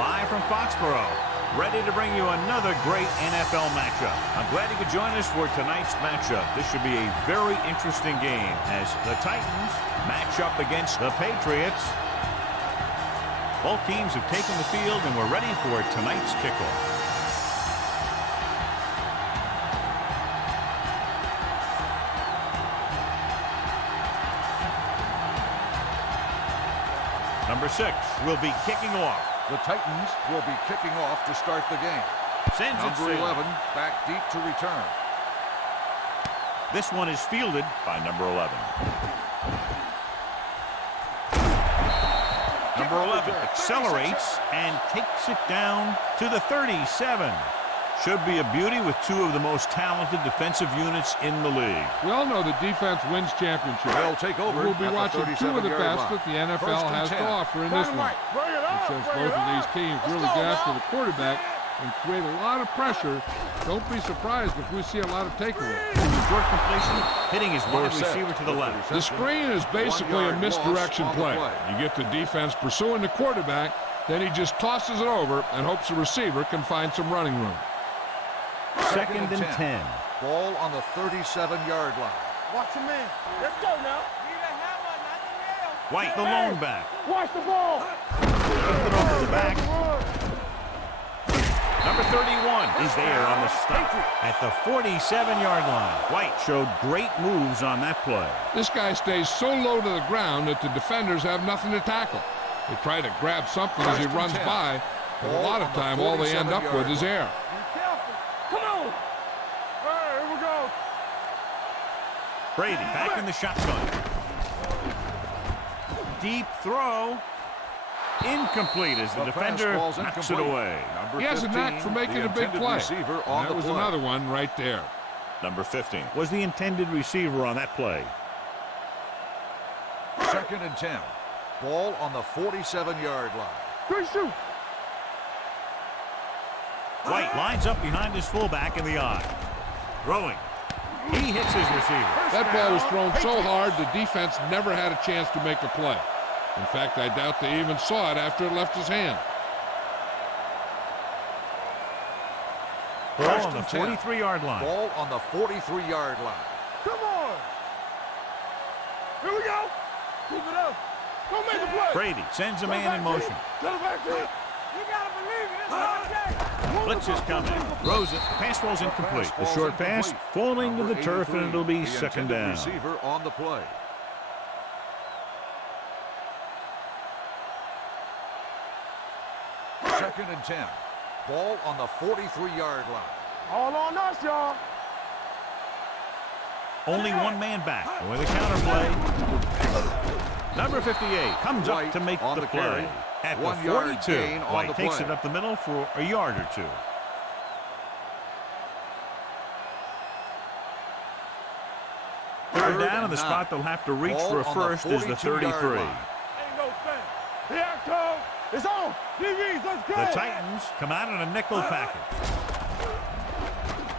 live from Foxborough, ready to bring you another great NFL matchup. I'm glad you could join us for tonight's matchup. This should be a very interesting game as the Titans match up against the Patriots. Both teams have taken the field and we're ready for tonight's kickoff. Number 6 will be kicking off. The Titans will be kicking off to start the game. Sends Number 11 back deep to return. This one is fielded by number 11. Number 11 accelerates and takes it down to the 37. Should be a beauty with two of the most talented defensive units in the league. We all know that defense wins championships. They'll take over. We'll be watching two of the best that the NFL has to offer in this one. Since both of these teams really get after the quarterback and create a lot of pressure, don't be surprised if we see a lot of takeaways. Short completion, hitting his wide receiver to the left. The screen is basically a misdirection play. You get the defense pursuing the quarterback, then he just tosses it over and hopes the receiver can find some running room. Second and 10. Ball on the 37-yard line. Watch your man. Let's go now. White, the lone back. Watch the ball. Gets it over the back. Number 31 is there on the stop at the 47-yard line. White showed great moves on that play. This guy stays so low to the ground that the defenders have nothing to tackle. They try to grab something as he runs by, but a lot of time all they end up with is air. Come on. All right, here we go. Brady back in the shotgun. Deep throw. Incomplete as the defender knocks it away. He has a knack for making a big play. That was another one right there. Number 15 was the intended receiver on that play. Second and 10. Ball on the 47-yard line. Good shoot. White lines up behind his fullback in the eye. Throwing. He hits his receiver. That ball was thrown so hard the defense never had a chance to make a play. In fact, I doubt they even saw it after it left his hand. Ball on the 43-yard line. Ball on the 43-yard line. Come on. Here we go. Keep it up. Don't make the play. Brady sends a man in motion. Get it back to it. You got to believe it. It's not that. Blitz is coming. Throws it. Pass ball's incomplete. The short pass falling to the turf, and it'll be second down. Receiver on the play. Second and 10. Ball on the 43-yard line. All on us, y'all. Only one man back with a counterplay. Number 58 comes up to make the play. At the 42, White takes it up the middle for a yard or two. Third down, and the spot they'll have to reach for a first is the 33. Ain't no thing. Here it comes. It's on. DBs, let's go. The Titans come out in a nickel package.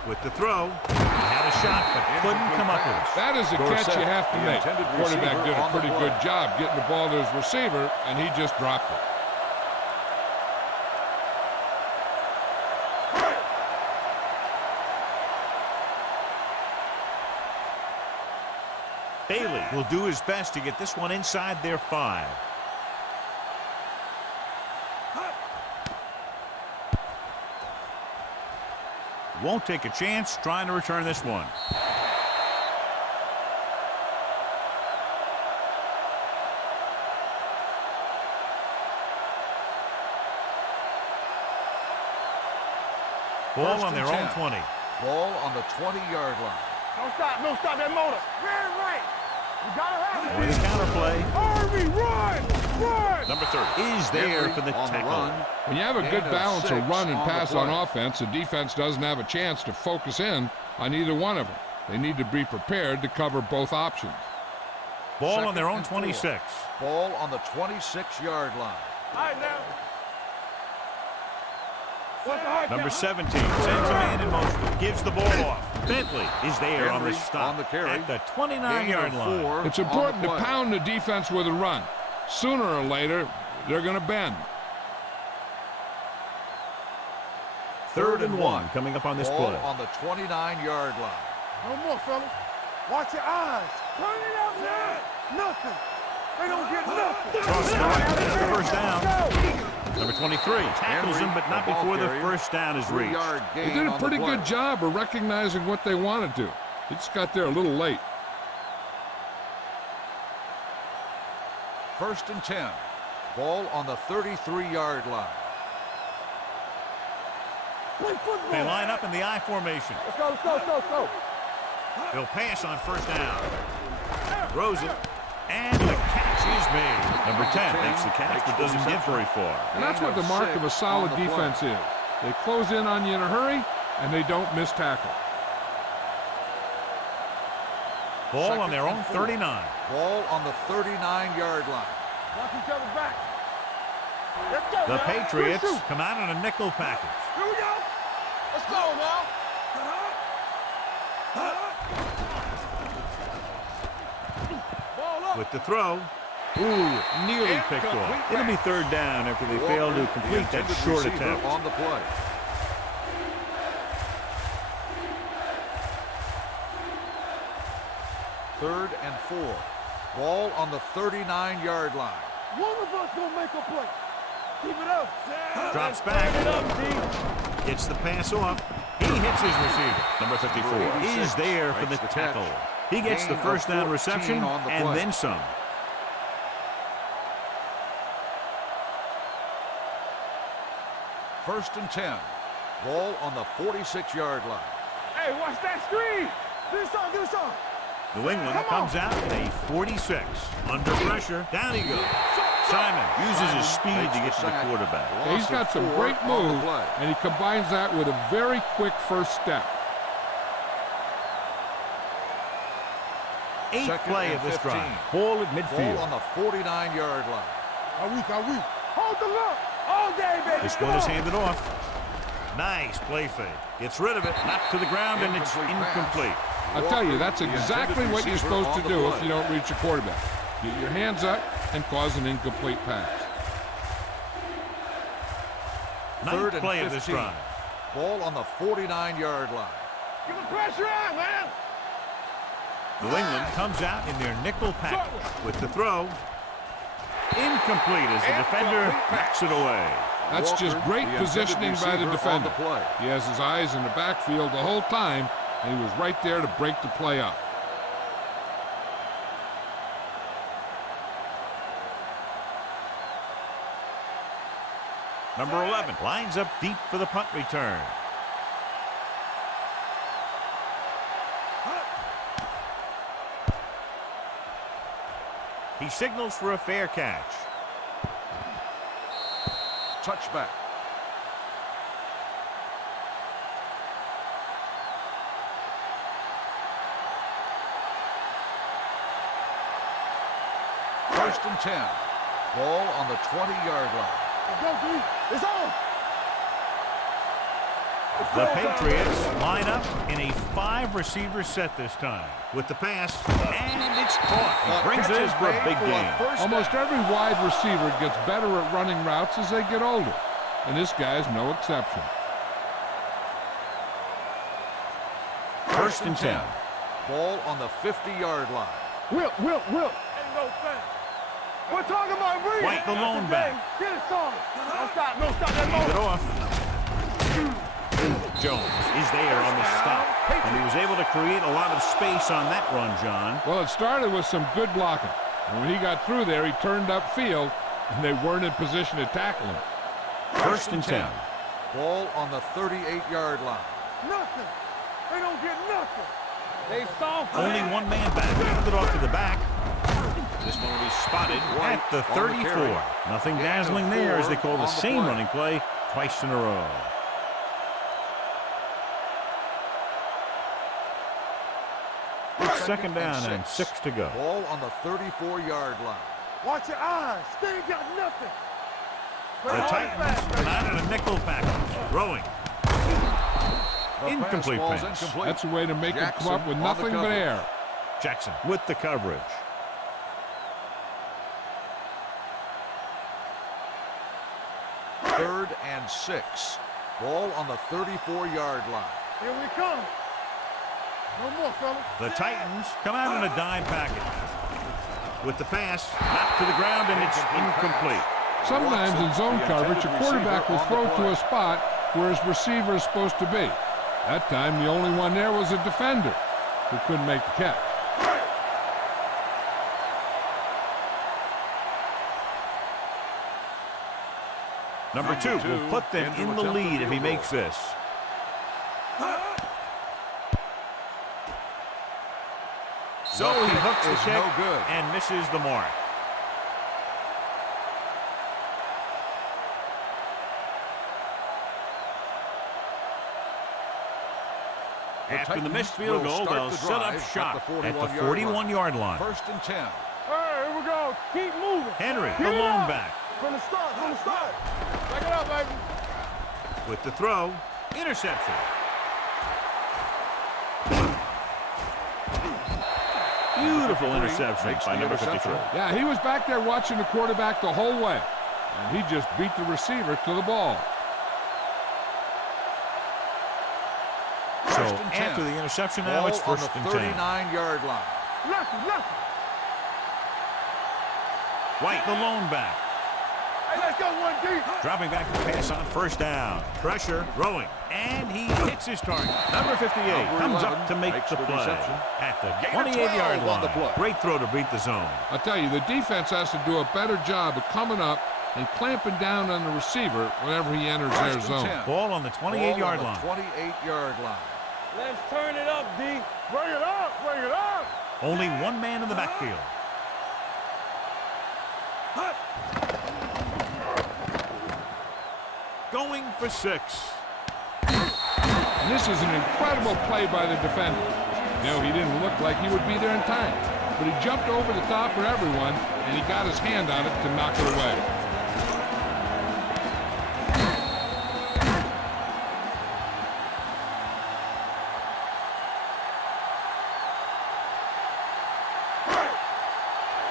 With the throw, he had a shot but couldn't come up with it. That is a catch you have to make. The quarterback did a pretty good job getting the ball to his receiver, and he just dropped it. Bailey will do his best to get this one inside their 5. Won't take a chance trying to return this one. Ball on their own 20. Ball on the 20-yard line. Don't stop. Don't stop that motor. Very right. You got to have it. With a counterplay. Army, run! Run! Number 30 is there for the tackle. When you have a good balance of run and pass on offense, the defense doesn't have a chance to focus in on either one of them. They need to be prepared to cover both options. Ball on their own 26. Ball on the 26-yard line. All right, now. Number 17 sends a man in motion. Gives the ball off. Bentley is there on the stop at the 29-yard line. It's important to pound the defense with a run. Sooner or later, they're going to bend. Third and one coming up on this Ball play. on the 29-yard line. No more, fellas. Watch your eyes. Turn it out now. Nothing. They don't get nothing. Crossing the right for the first down. Number 23 tackles him, but not before the first down is reached. They did a pretty good job of recognizing what they wanted to. They just got there a little late. First and 10. Ball on the 33-yard line. They line up in the I formation. Let's go, let's go, let's go, let's go. They'll pass on first down. Throws it. And the catch is made. Number 10 makes the catch, but doesn't get very far. And that's what the mark of a solid defense is. They close in on you in a hurry, and they don't miss tackle. Ball on their own 39. Ball on the 39-yard line. Watch each other back. Let's go, The now. Patriots Shoot. come out in a nickel package. Here we go. Let's go now. Ball up. With the throw. Ooh, nearly picked off. It'll be third down after they fail to complete that short attempt. On the play. Third and 4. Ball on the 39-yard line. One of us gonna make a play. Keep it up. Drops back. Gets the pass off. He hits his receiver. Number 54 is there for the tackle. He gets the first down reception and then some. First and 10. Ball on the 46-yard line. Hey, watch that screen. Do something, do something. New England comes out with a 46. Under pressure. Down he goes. Simon uses his speed to get to the quarterback. Yeah, he's got some great moves, and he combines that with a very quick first step. Eighth play of this drive. Ball at midfield. Ball on the 49-yard line. Are we? Hold the look. All day, baby. This one is handed off. Nice play fake. Gets rid of it. Knocked to the ground, and it's incomplete. I'll tell you, that's exactly what you're supposed to do if you don't reach a quarterback. Get your hands up and cause an incomplete pass. Third Ninth and play of 15. this drive. Ball on the 49-yard line. Give the pressure on, man. New England comes out in their nickel package with the throw. Incomplete as the defender backs it away. That's just great the positioning by the intended defender. receiver on the play. He has his eyes in the backfield the whole time, and he was right there to break the play up. Number 11 lines up deep for the punt return. He signals for a fair catch. Touchback. First and 10. Ball on the 20-yard line. Let's go, D. It's on. The Patriots line up in a 5-receiver set this time. With the pass, and it's caught. He brings it in for a big game. Almost every wide receiver gets better at running routes as they get older, and this guy's no exception. First and 10. Ball on the 50-yard line. Whip. Ain't no thing. We're talking about breathing. White the lone back. Get it, son. Don't stop that Leave it motor. off. Jones is there on the stop, and he was able to create a lot of space on that run, John. Well, it started with some good blocking. And when he got through there, he turned upfield, and they weren't in position to tackle him. First and 10. Ball on the 38-yard line. Nothing. They don't get nothing. They soft. Only one man back. Handed it off to the back. This one will be spotted at the 34. Nothing dazzling there as they call the same running play twice in a row. Second down and 6 to go. Ball on the 34-yard line. Watch your eyes. They ain't got nothing. The Titans come out in a nickel package. Throwing. Incomplete pass. That's a way to make him come up with nothing but air. Jackson with the coverage. Third and 6. Ball on the 34-yard line. Here we come. No more, fellas. The Titans come out in a dime package. With the pass, knocked to the ground, and it's incomplete. Sometimes in zone coverage, a quarterback will throw to a spot where his receiver is supposed to be. That time, the only one there was a defender who couldn't make the catch. Number two will put them in the lead if he makes this. So he hooks the kick and misses the mark. After the missed field goal, they'll set up shop at the 41-yard line. 1st and 10. All right, here we go. Keep moving. Henry, the lone back. From the start, from the start. Back it up, baby. With the throw, interception. Beautiful interception by number 53. Yeah, he was back there watching the quarterback the whole way, and he just beat the receiver to the ball. So after the interception, now it's 1st and 10. 39-yard line. Lucky. White, the lone back. Hey, let's go, 1D. Dropping back to pass on 1st down. Pressure, throwing, and he hits his target. Number 58 comes up to make the play at the 28-yard line. Great throw to beat the zone. I'll tell you, the defense has to do a better job of coming up and clamping down on the receiver whenever he enters their zone. Ball on the 28-yard line. 28-yard line. Let's turn it up, D. Bring it up. Only one man in the backfield. Going for 6. And this is an incredible play by the defender. You know, he didn't look like he would be there in time, but he jumped over the top of everyone, and he got his hand on it to knock it away.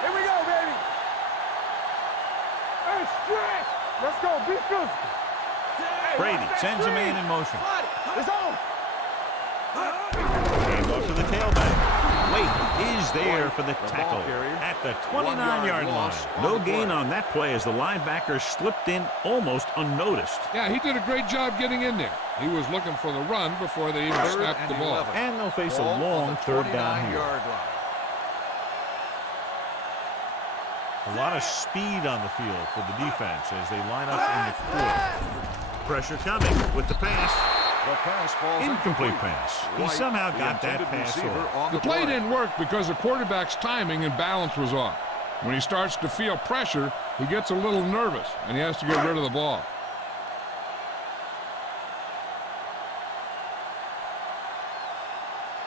Here we go, baby. Hey, stretch. Let's go. Be physical. Brady sends a man in motion. It's on. Hand off to the tailback. Wait is there for the tackle at the 29-yard line. No gain on that play as the linebacker slipped in almost unnoticed. Yeah, he did a great job getting in there. He was looking for the run before they even snapped the ball. And they'll face a long 3rd down here. A lot of speed on the field for the defense as they line up in the quarter. Pressure coming with the pass. Incomplete pass. He somehow got that pass off. The play didn't work because the quarterback's timing and balance was off. When he starts to feel pressure, he gets a little nervous, and he has to get rid of the ball.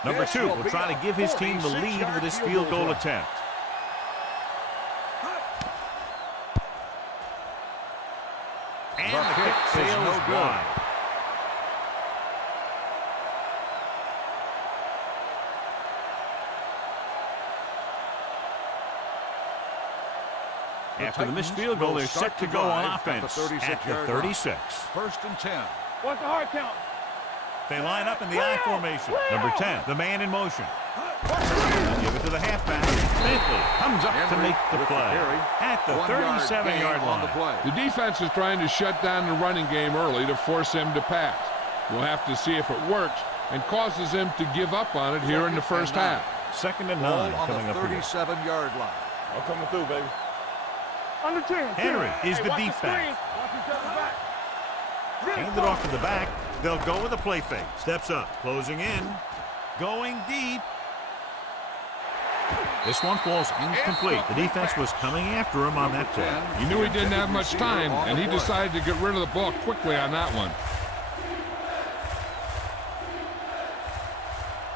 Number 2 will try to give his team the lead with his field goal attempt. And the kick sails wide. After the missed field goal, they're set to go on offense at the 36. 1st and 10. What's the hard count? They line up in the I formation. Number 10, the man in motion. Give it to the halfback. Bentley comes up to make the play at the 37-yard line. The defense is trying to shut down the running game early to force him to pass. We'll have to see if it works and causes him to give up on it here in the first half. 2nd and 9 coming up here. 37-yard line. I'm coming through, baby. Under 10. Henry is the deep back. Hand it off to the back. They'll go with a play fake. Steps up, closing in, going deep. This one falls incomplete. The defense was coming after him on that play. He knew he didn't have much time, and he decided to get rid of the ball quickly on that one.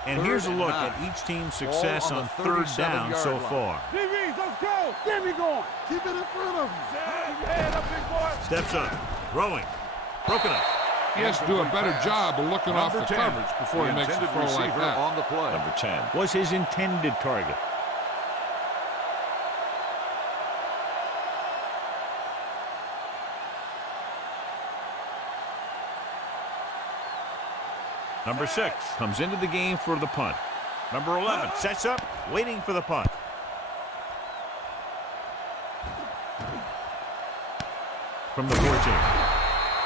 And here's a look at each team's success on 3rd down so far. DBs, let's go. Get me going. Keep it in front of you. Keep your head up, big boy. Steps up, throwing, broken up. He has to do a better job of looking off the coverage before he makes a throw like that. On the play. Number 10 was his intended target. Number 6 comes into the game for the punt. Number 11 sets up, waiting for the punt. From the 14.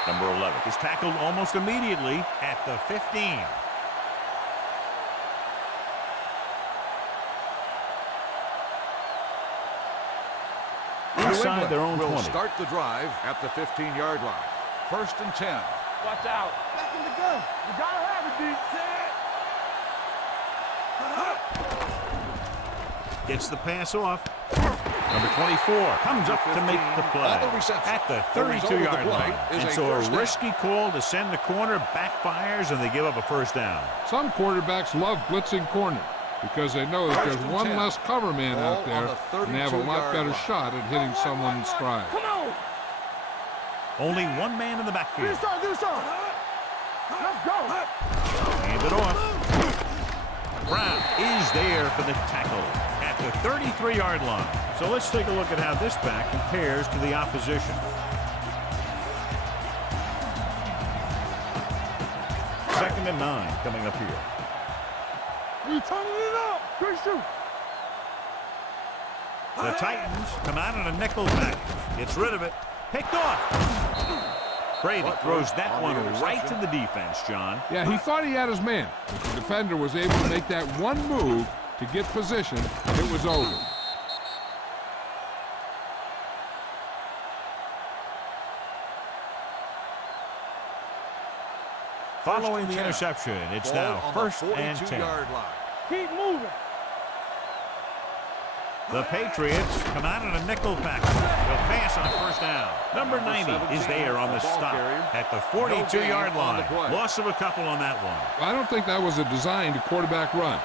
Number 11 is tackled almost immediately at the 15. Inside their own 20. Will start the drive at the 15-yard line. 1st and 10. Watch out. Back in the gun. You gotta have it, D. Gets the pass off. Number 24 comes up to make the play at the 32-yard line. And so a risky call to send the corner backfires, and they give up a 1st down. Some quarterbacks love blitzing corner because they know that there's one less cover man out there, and they have a lot better shot at hitting someone in stride. Come on. Only one man in the backfield. Do something. Let's go. Hand it off. Brown is there for the tackle at the 33-yard line. So let's take a look at how this back compares to the opposition. Second and 9 coming up here. You turning it up. Good shoot. The Titans come out in a nickel package. Gets rid of it. Picked off. Brady throws that one right to the defense, John. Yeah, he thought he had his man. If the defender was able to make that one move to get position, it was over. Following the interception, it's now 1st and 10. Keep moving. The Patriots come out in a nickel package. They'll pass on 1st down. Number 90 is there on the stop at the 42-yard line. Loss of a couple on that one. I don't think that was a designed quarterback run.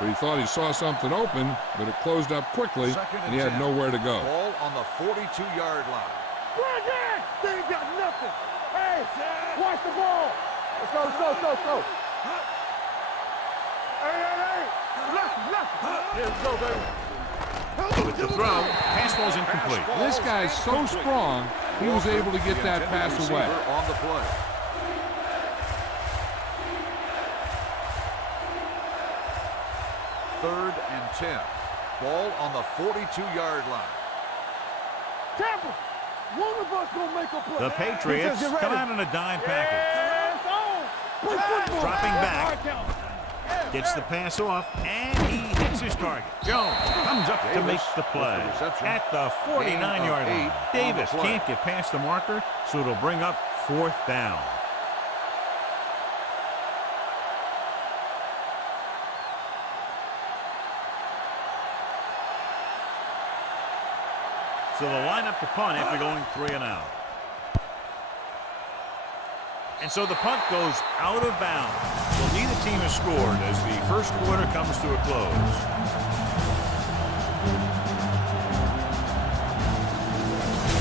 But he thought he saw something open, but it closed up quickly, and he had nowhere to go. Ball on the 42-yard line. Right there. They ain't got nothing. Hey, watch the ball. Let's go. Hey. Nothing. Here we go, baby. With the throw, pass ball's incomplete. This guy's so strong, he was able to get that pass away. On the play. Third and 10. Ball on the 42-yard line. Tampa, one of us gonna make a play. The Patriots come out in a dime package. Dropping back. Gets the pass off, and he hits his target. Jones comes up to make the play at the 49-yard line. Davis can't get past the marker, so it'll bring up 4th down. So they'll line up to punt after going 3 and out. And so the punt goes out of bounds. Well, neither team has scored as the 1st quarter comes to a close.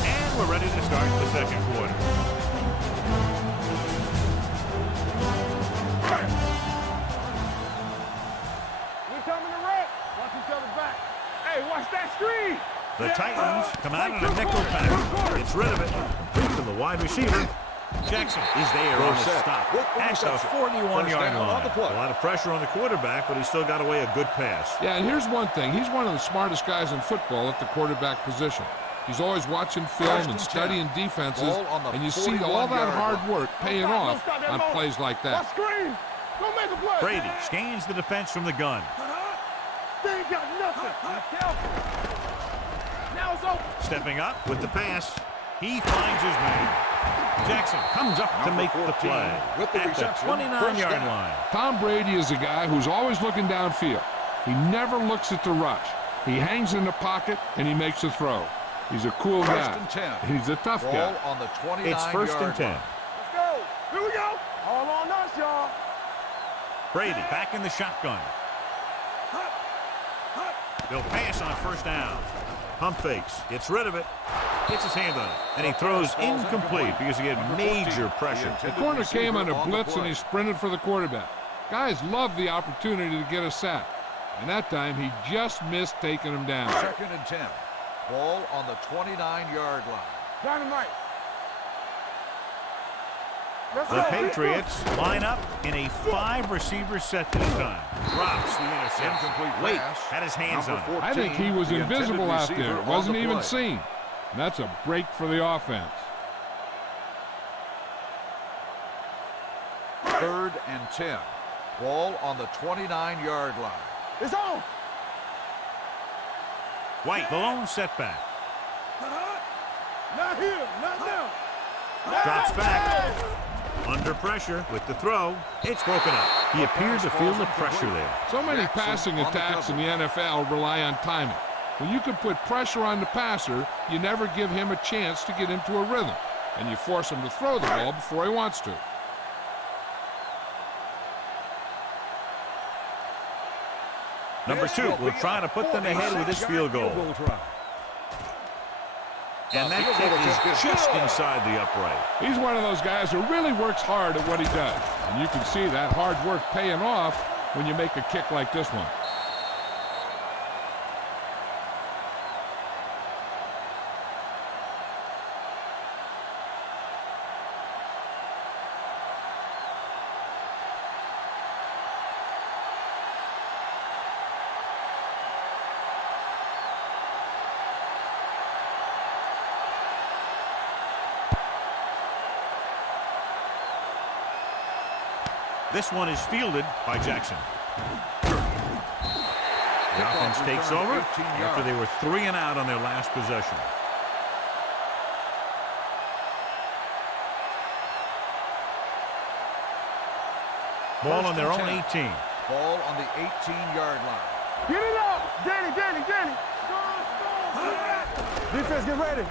And we're ready to start the 2nd quarter. We're coming to wreck. Watch each other back. Hey, watch that screen. The Titans come out in a nickel package. Gets rid of it. To the wide receiver. Jackson is there on the stop at the 41-yard line. A lot of pressure on the quarterback, but he still got away a good pass. Yeah, and here's one thing. He's one of the smartest guys in football at the quarterback position. He's always watching film and studying defenses, and you see all that hard work paying off on plays like that. Brady scans the defense from the gun. They ain't got nothing. Now it's open. Stepping up with the pass. He finds his man. Jackson comes up to make the play at the 29-yard line. Tom Brady is a guy who's always looking downfield. He never looks at the rush. He hangs in the pocket, and he makes a throw. He's a cool guy. He's a tough guy. On the 29-yard it's 1st and 10. Let's go. Here we go. All on us, y'all. Brady back in the shotgun. They'll pass on 1st down. Pump fakes. Gets rid of it. Gets his hand on it. And he throws incomplete because he had major pressure. The corner came on a blitz, and he sprinted for the quarterback. Guys love the opportunity to get a sack. And that time, he just missed taking him down. 2nd and 10. Ball on the 29-yard line. Dynamite. The Patriots line up in a 5-receiver set this time. Drops the interception. Wait, had his hands on it. I think he was invisible out there. Wasn't even seen. And that's a break for the offense. 3rd and 10. Ball on the 29-yard line. It's on. White, the lone setback. Not here, not now. Drops back. Under pressure with the throw. It's broken up. He appears to feel the pressure there. So many passing attacks in the NFL rely on timing. When you can put pressure on the passer, you never give him a chance to get into a rhythm, and you force him to throw the ball before he wants to. Number 2 will try to put them ahead with this field goal. And that kick is just inside the upright. He's one of those guys who really works hard at what he does. And you can see that hard work paying off when you make a kick like this one. This one is fielded by Jackson. The offense takes over after they were 3 and out on their last possession. Ball on their own 18. Ball on the 18-yard line. Get it up. Danny. Defense, get ready.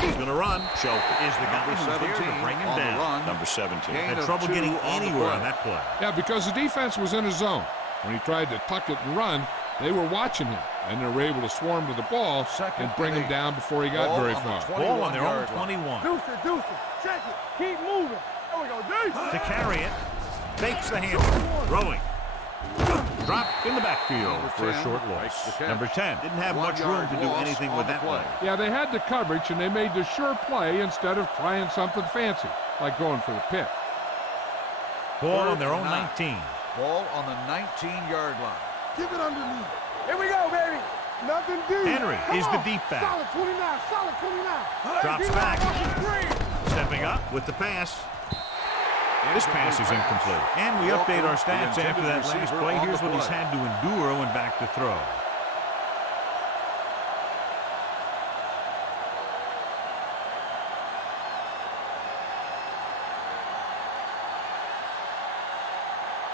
He's going to run. Choke is the guy who's there to bring him down. Number 17. Had trouble getting anywhere on that play. Yeah, because the defense was in his zone. When he tried to tuck it and run, they were watching him, and they were able to swarm to the ball and bring him down before he got very far. Ball on their own 21. Deuce it. Check it. Keep moving. There we go, Deuce. To carry it. Fakes the handle. Throwing. Drop in the backfield for a short loss. Number 10 didn't have much room to do anything with that play. Yeah, they had the coverage, and they made the sure play instead of trying something fancy, like going for the pick. Ball on their own 19. Ball on the 19-yard line. Keep it underneath. Here we go, baby. Nothing deep. Henry is the deep back. Solid 29. Drops back. Stepping up with the pass. This pass is incomplete. And we update our stats after that last play. Here's what he's had to endure when back to throw.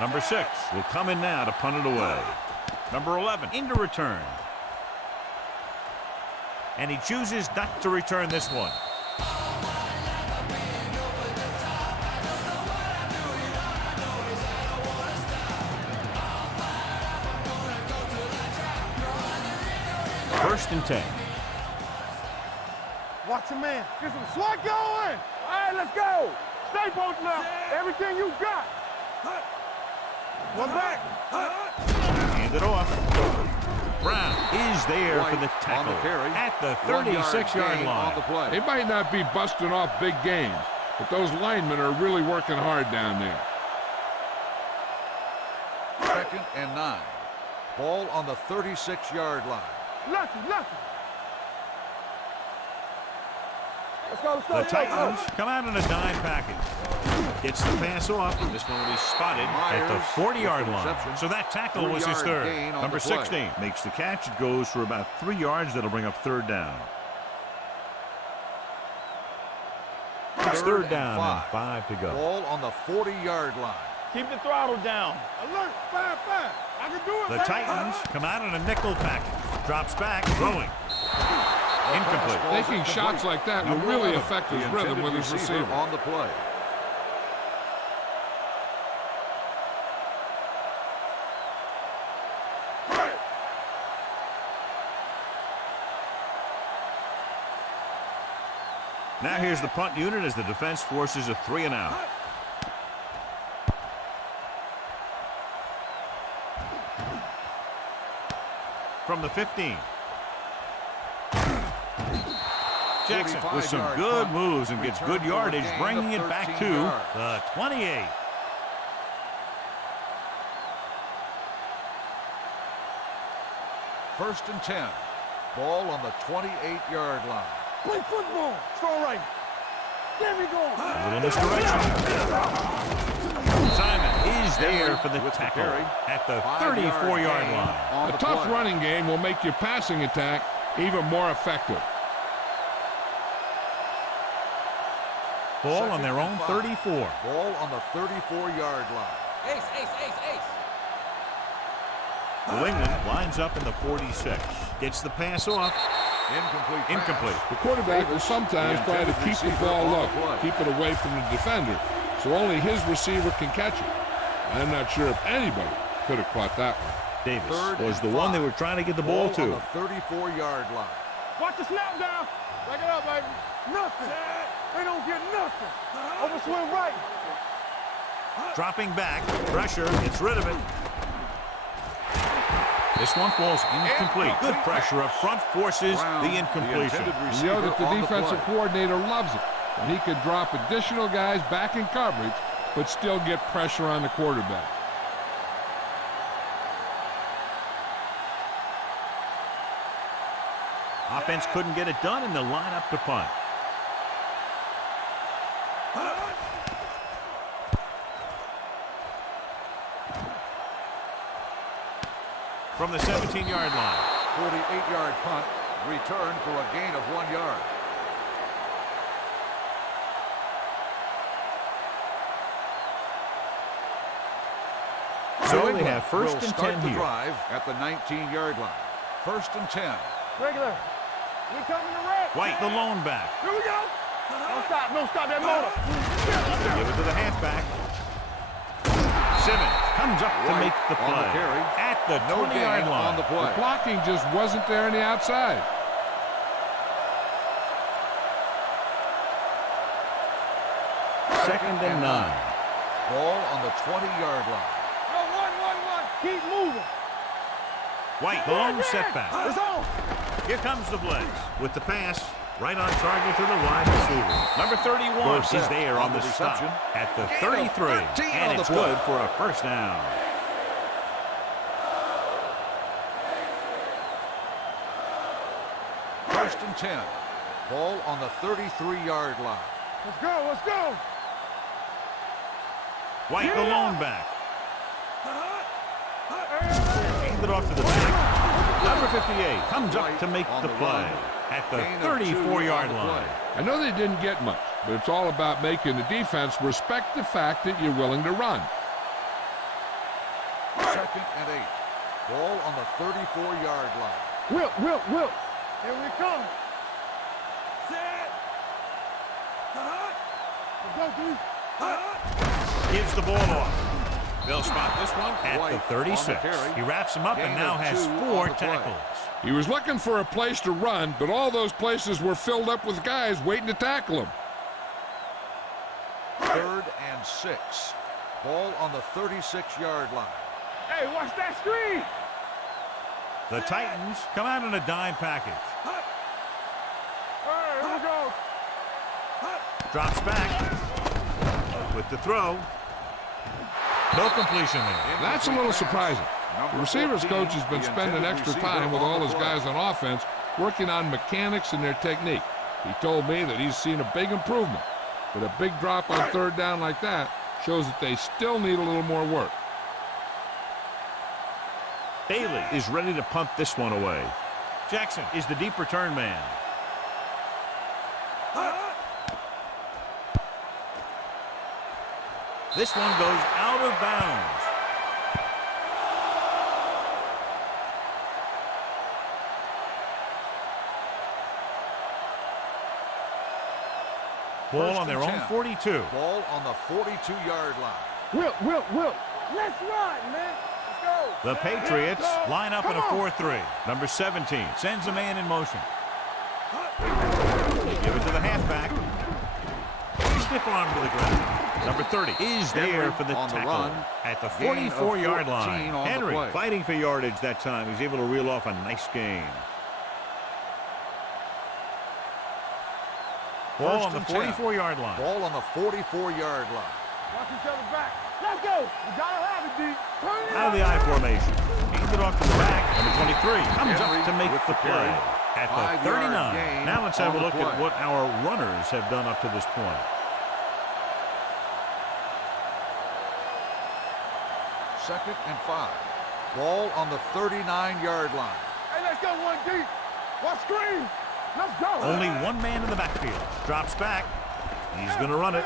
Number 6 will come in now to punt it away. Number 11 into return. And he chooses not to return this one. First and 10. Watch your man. Get some swat going. All right, let's go. Stay posted up. Everything you got. One back. Hand it off. Brown is there for the tackle at the 36-yard line. They might not be busting off big games, but those linemen are really working hard down there. 2nd and 9. Ball on the 36-yard line. Lucky. Let's go. The Titans come out in a dime package. Gets the pass off. This one will be spotted at the 40-yard line. So that tackle was his 3rd. Number 16 makes the catch. It goes for about 3 yards. That'll bring up 3rd down. It's 3rd down and 5 to go. Ball on the 40-yard line. Keep the throttle down. Alert, 5. I can do it. The Titans come out in a nickel package. Drops back, throwing. Incomplete. Taking shots like that will really affect his rhythm with his receiver. On the play. Now here's the punt unit as the defense forces a 3 and out. From the 15. Jackson with some good moves and gets good yardage, bringing it back to the 28. First and 10. Ball on the 28-yard line. Play football. Strong right. There we go. A little misdirection. Simon is there for the tackle at the 34-yard line. A tough running game will make your passing attack even more effective. Ball on their own 34. Ball on the 34-yard line. Ace, ace, ace, ace. New England lines up in the 46. Gets the pass off. Incomplete. The quarterback will sometimes try to keep the ball low, keep it away from the defender, so only his receiver can catch it. I'm not sure if anybody could have caught that one. Davis was the one they were trying to get the ball to. On the 34-yard line. Watch the snap down. Back it up, baby. Nothing. They don't get nothing. Overswing right. Dropping back. Pressure. Gets rid of it. This one falls incomplete. Good pressure up front forces the incompletion. You know that the defensive coordinator loves it. And he could drop additional guys back in coverage, but still get pressure on the quarterback. Offense couldn't get it done in the lineup to punt. From the 17-yard line. 48-yard punt, return for a gain of 1 yard. So they have first and 10 start the here. drive at the 19-yard line. First and 10. Regular. We coming to red. White, the lone back. Here we go. Don't stop that motor. Give it to the halfback. Simmons comes up to make the play at the 20-yard line. On the play. The blocking just wasn't there on the outside. Second and 9. Ball on the 20-yard line. No, one. Keep moving. White, the lone setback. It's on. Here comes the blitz with the pass right on target to the wide receiver. Number 31 is there on the stop at the 33, and it's good for a first down. First and 10. Ball on the 33-yard line. Let's go. White, the lone back. Hand it off to the back. Number 58 comes up to make the play at the 34-yard line. I know they didn't get much, but it's all about making the defense respect the fact that you're willing to run. Second and 8. Ball on the 34-yard line. Will. Here we come. Let's go, D. Gives the ball off. They'll spot this one at the 36. He wraps him up and now has 4 tackles. He was looking for a place to run, but all those places were filled up with guys waiting to tackle him. Third and 6. Ball on the 36-yard line. Hey, watch that screen. The Titans come out in a dime package. All right, here we go. Drops back with the throw. No completion there. That's a little surprising. The receivers coach has been spending extra time with all his guys on offense working on mechanics and their technique. He told me that he's seen a big improvement, but a big drop on third down like that shows that they still need a little more work. Bailey is ready to punt this one away. Jackson is the deep return man. This one goes out of bounds. Ball on their own 42. Ball on the 42-yard line. Will. Let's run, man. Let's go. The Patriots line up in a 4-3. Number 17 sends a man in motion. Give it to the halfback. Stiff arm to the ground. Number 30 is there for the tackle at the 44-yard line. Henry fighting for yardage that time. He's able to reel off a nice gain. Ball on the 44-yard line. Ball on the 44-yard line. Watch each other back. Let's go. You gotta have it, D. Turn it Out of the I formation. Hand it off to the back. Number 23 comes up to make the play at the 39. Now let's have a look at what our runners have done up to this point. Second and 5. Ball on the 39-yard line. Hey, let's go one deep. Watch screen. Let's go. Only one man in the backfield. Drops back. He's going to run it.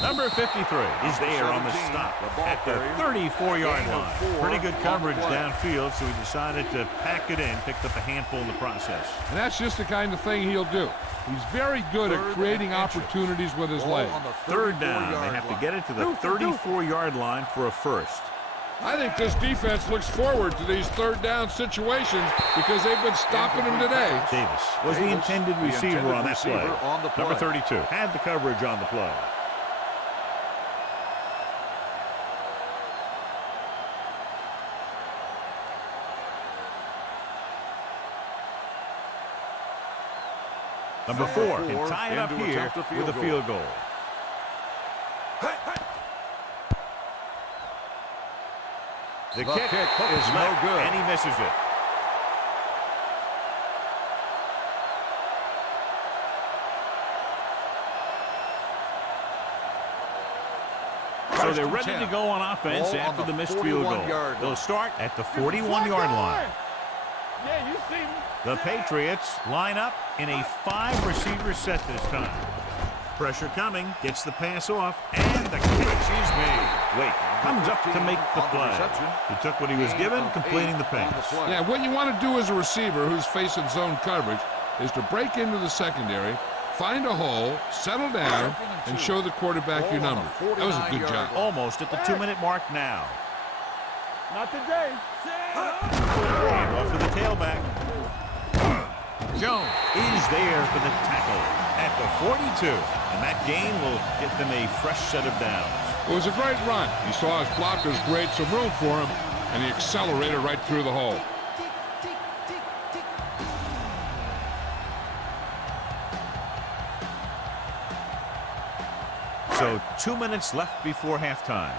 Number 53 is there on the stop at the 34-yard line. Pretty good coverage downfield, so he decided to pack it in, picked up a handful in the process. And that's just the kind of thing he'll do. He's very good at creating opportunities with his legs. Third down. They have to get it to the 34-yard line for a first. I think this defense looks forward to these third down situations because they've been stopping them today. Davis was the intended receiver on that play. Number 32 had the coverage on the play. Number 4 can tie it up here with a field goal. The kick is no good, and he misses it. So they're ready to go on offense after the missed field goal. They'll start at the 41-yard line. Yeah, you see me. The Patriots line up in a 5-receiver set this time. Pressure coming, gets the pass off, and the catch is made. Wait, comes up to make the play. He took what he was given, completing the pass. Yeah, what you want to do as a receiver who's facing zone coverage is to break into the secondary, find a hole, settle down, and show the quarterback your number. That was a good job. Almost at the 2-minute mark now. Not today. And off to the tailback. Jones is there for the tackle at the 42. And that gain will get them a fresh set of downs. It was a great run. He saw his blockers create some room for him, and he accelerated right through the hole. So 2 minutes left before halftime.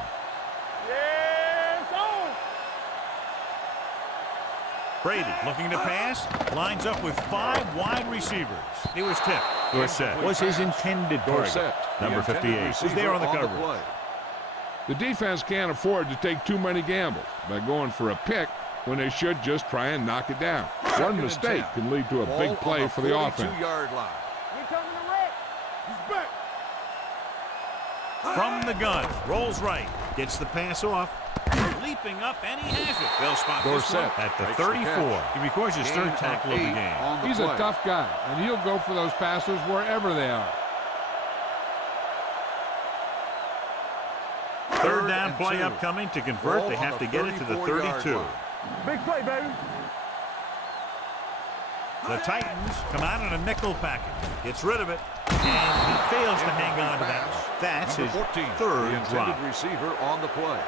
Brady looking to pass, lines up with 5 wide receivers. He was tipped. Dorsett was his intended target. Number 58 is there on the coverage. The defense can't afford to take too many gambles by going for a pick when they should just try and knock it down. One mistake can lead to a big play for the offense. From the gun, rolls right, gets the pass off, leaping up, and he has it. They'll spot Dorsett at the 34. He records his third tackle of the game. He's a tough guy, and he'll go for those passes wherever they are. Third down play upcoming. To convert, they have to get it to the 32. Big play, baby. The Titans come out in a nickel package. Gets rid of it, and he fails to hang on to that one. That's his third drop. Receiver on the play.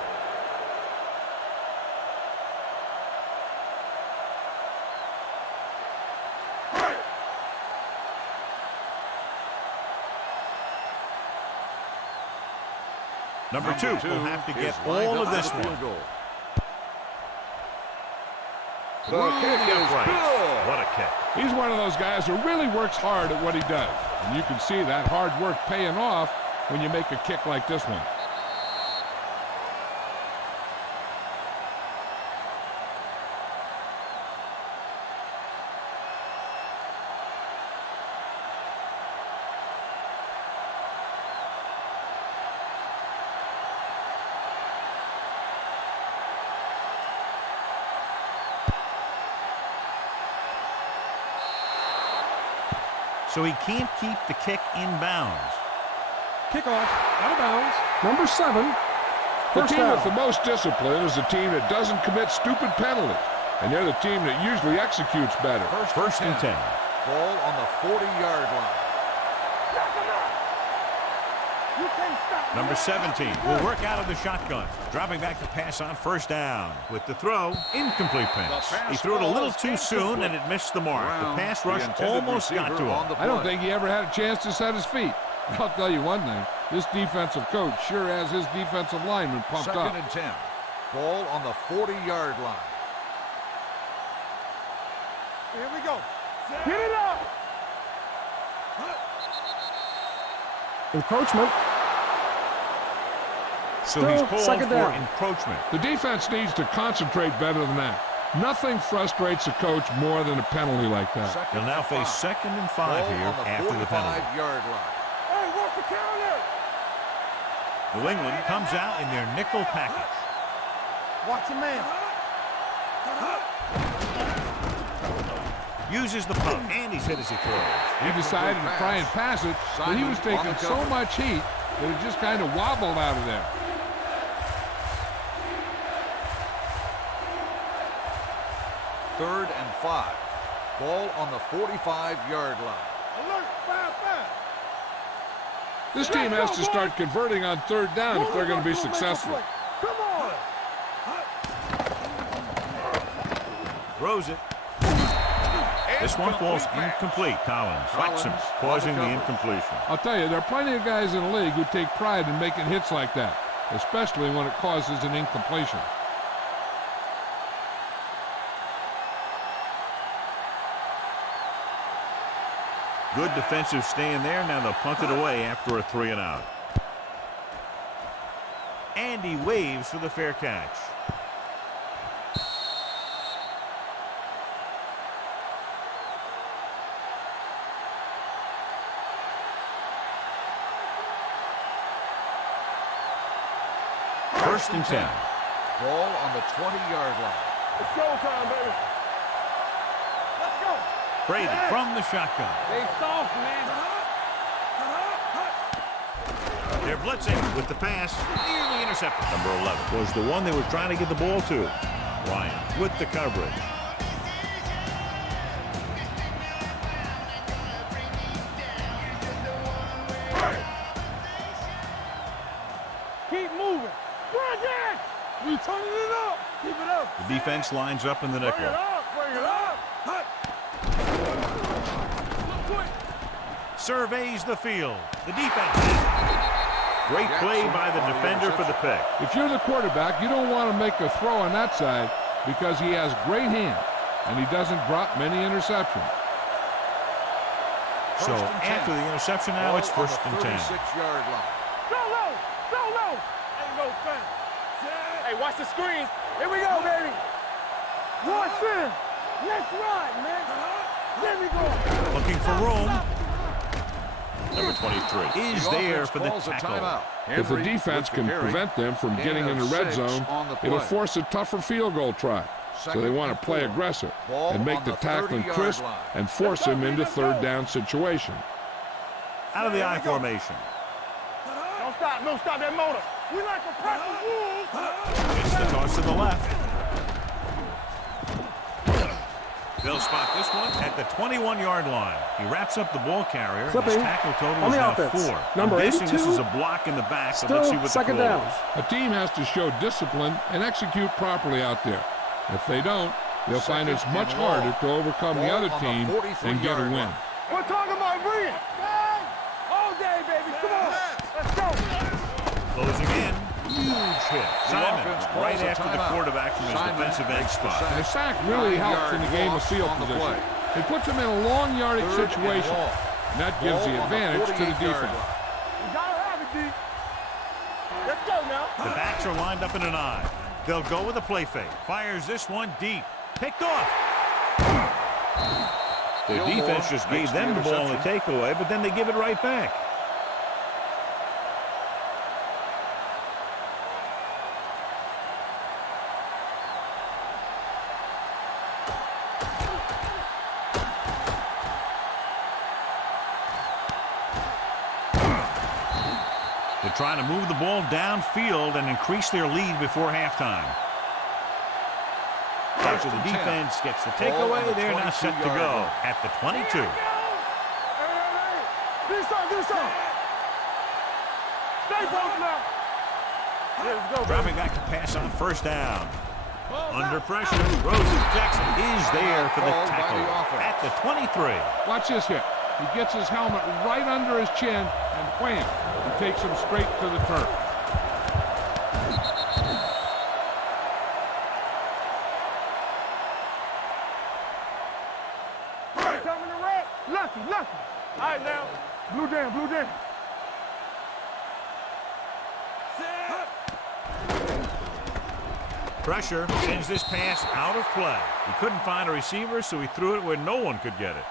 Number 2 will have to get all of this one. What a kick. He's one of those guys who really works hard at what he does. And you can see that hard work paying off when you make a kick like this one. So he can't keep the kick in bounds. Kickoff, out of bounds, number 7. The team with the most discipline is the team that doesn't commit stupid penalties. And they're the team that usually executes better. First and 10. Ball on the 40-yard line. You can't Number 17 will work out of the shotgun. Dropping back to pass on first down. With the throw, incomplete pass. He threw it a little too soon and it missed the mark. The pass rush almost got to him. I don't think he ever had a chance to set his feet. I'll tell you one thing. This defensive coach sure has his defensive lineman pumped up. 2nd and 10. Ball on the 40-yard line. Here we go. Get it up. Encroachment. So he's called second for down. encroachment. The defense needs to concentrate better than that. Nothing frustrates a coach more than a penalty like that. He'll now face 2nd and 5 here after the penalty. 45-yard line. Hey, work the counter. New England comes out in their nickel package. Watch your man. Uses the pump, and he's hit as he throws. He decided to try and pass it, but he was taking so much heat that it just kind of wobbled out of there. 3rd and 5. Ball on the 45-yard line. Alert, 5-5. This team has to start converting on 3rd down if they're going to be successful. Come on. Throws it. This one falls incomplete. Collins flex him, causing the incompletion. I'll tell you, there are plenty of guys in the league who take pride in making hits like that, especially when it causes an incompletion. Good defensive stand there. Now they'll punt it away after a 3 and out. And he waves for the fair catch. First and 10. Ball on the 20-yard line. It's showtime, baby. Let's go. Brady from the shotgun. They soft, man. They're blitzing with the pass. Nearly intercepted. Number 11 was the one they were trying to get the ball to. Ryan with the coverage. Keep moving. Bring it. We turning it up. Keep it up. The defense lines up in the Bring nickel. it up. Bring it up. Surveys the field. The defense. Great play by the defender for the pick. If you're the quarterback, you don't want to make a throw on that side because he has great hands and he doesn't drop many interceptions. So after the interception now, it's 1st and 10. 36-yard line. Go low. Go low. Ain't no thing. Hey, watch the screens. Here we go, baby. Watch in. Let's ride, man. There we go. Looking for room. Number 23 is there for the tackle. If the defense can prevent them from getting in the red zone, it'll force a tougher field goal try. So they want to play aggressive and make the tackling crisp and force him into 3rd down situation. Out of the I formation. Don't stop. Don't stop that motor. We like a pack of wolves. Gets the toss to the left. They'll spot this one at the 21-yard line. He wraps up the ball carrier. His tackle total is now 4. Number I'm guessing 82. this is a block in the back, but let's see what the Second call down. is. A team has to show discipline and execute properly out there. If they don't, they'll find it's much harder to overcome the other team and get a win. We're talking about bringing. All day, baby. Come on. Let's go. Closing in. Huge hit. Simons right after the quarterback from his defensive end spot. And a sack really helps in the game of field position. It puts them in a long yardage situation. And that gives the advantage to the defense. You gotta have it, D. Let's go now. The backs are lined up in an I. They'll go with a play fake. Fires this one deep. Picked off. The defense just gave them the ball in the takeaway, but then they give it right back. They're trying to move the ball downfield and increase their lead before halftime. After the defense gets the takeaway, they're now set to go at the 22. Do something. Stay Dropping back to pass on first down. Under pressure, throws it. Jackson is there for the tackle at the 23. Watch this hit. He gets his helmet right under his chin, and wham, he takes him straight to the turf. Coming to red. Lucky. All right, now. Blue jam. Pressure sends this pass out of play. He couldn't find a receiver, so he threw it where no one could get it.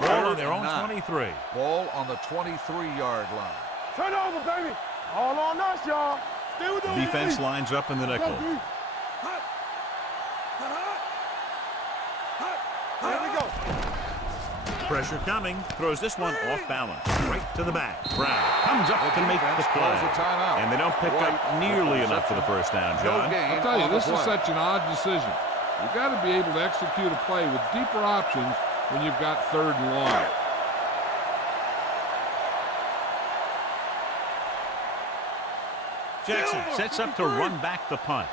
Ball on their own 23. Ball on the 23-yard line. Turn over, baby. All on us, y'all. Defense lines up in the nickel. Here we go. Pressure coming. Throws this one off balance. Right to the back. Brown comes up to make the play. And they don't pick up nearly enough for the first down, John. I'll tell you, this is such an odd decision. You've got to be able to execute a play with deeper options when you've got 3rd and long. Jackson sets up to run back the punt.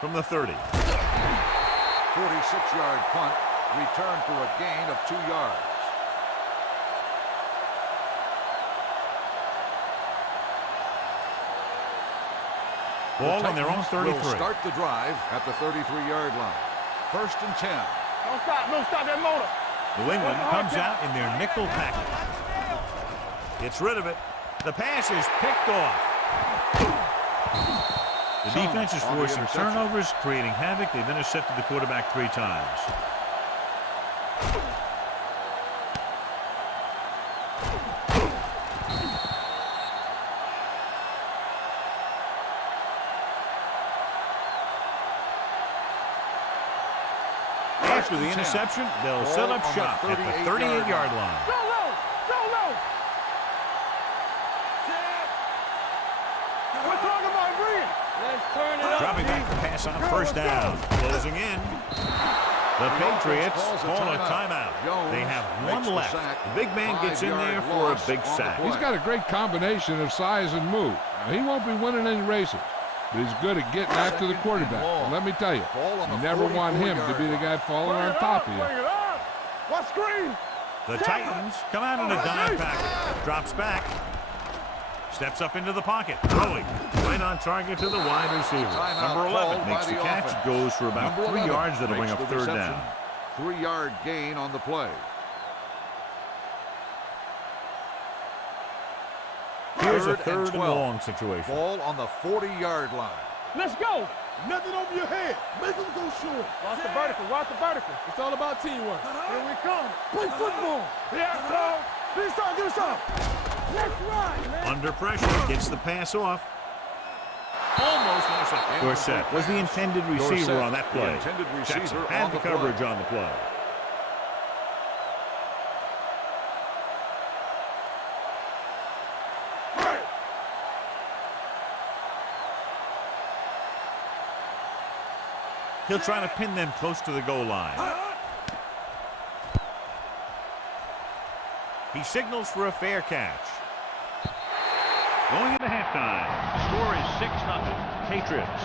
From the 30. 46-yard punt, return for a gain of 2 yards. Ball on their own 33. Will start the drive at the 33-yard line. 1st and 10. Don't stop that motor. New England comes out in their nickel package. Gets rid of it. The pass is picked off. The defense is forcing turnovers, creating havoc. They've intercepted the quarterback 3 times. After the interception, they'll set up shop at the 38-yard line. Go low. We're talking about green. Let's turn it up. Dropping back to pass on 1st down. Closing in. The Patriots call a timeout. They have 1 left. The big man gets in there for a big sack. He's got a great combination of size and move. Now, he won't be winning any races, but he's good at getting after the quarterback. And let me tell you, you never want him to be the guy falling on top of you. What screen? The Titans come out in a dime package. Drops back. Steps up into the pocket. Throwing. Right on target to the wide receiver. Number 11 makes the catch. Goes for about 3 yards. That'll bring up 3rd down. 3-yard gain on the play. Here's a 3rd and long situation. Ball on the 40-yard line. Let's go. Nothing over your head. Make them go short. Watch the vertical. It's all about teamwork. Here we come. Play football. Yeah, bro. Do something. Let's run, man. Under pressure, gets the pass off. Almost intercepted. Dorsett was the intended receiver on that play. Jackson had the coverage on the play. He'll try to pin them close to the goal line. He signals for a fair catch. Going into halftime, the score is 6-0, Patriots.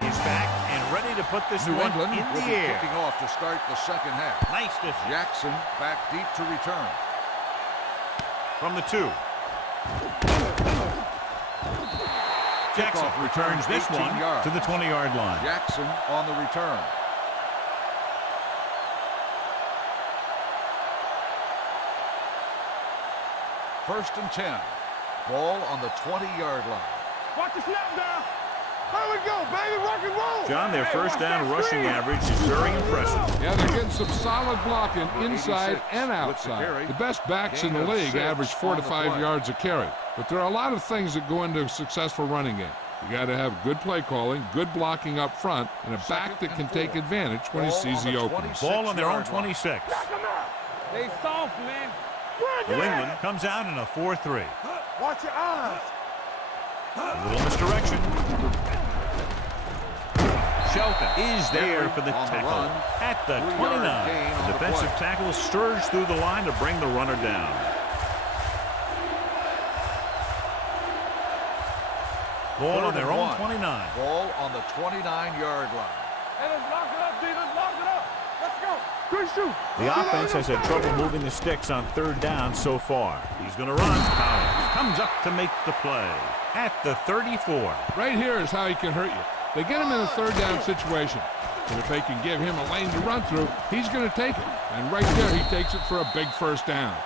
He's back and ready to put this New one England in will the be air. kicking off to start the 2nd half. Nice distance. Jackson back deep to return. From the 2. Jackson returns this one to the 20-yard line. Jackson on the return. First and 10. Ball on the 20-yard line. Watch the snap down. There we go, baby. Rock and roll. John, their first down rushing average is very impressive. Yeah, they're getting some solid blocking inside and outside. The best backs in the league average 4 to 5 yards a carry. But there are a lot of things that go into a successful running game. You got to have good play calling, good blocking up front, and a back that can take advantage when he sees the opening. Ball on their own 26. They soft, man. New England comes out in a 4-3. Watch your eyes. A little misdirection. Shelton is there for the tackle at the 29. The defensive tackle stirs through the line to bring the runner down. Ball on their own 29. Ball on the 29-yard line. Hey, let's lock it up, D. Let's lock it up. Let's go. Good shoot. The offense has had trouble moving the sticks on third down so far. He's going to run. Collins comes up to make the play at the 34. Right here is how he can hurt you. They get him in a third down situation. And if they can give him a lane to run through, he's going to take it. And right there, he takes it for a big first down.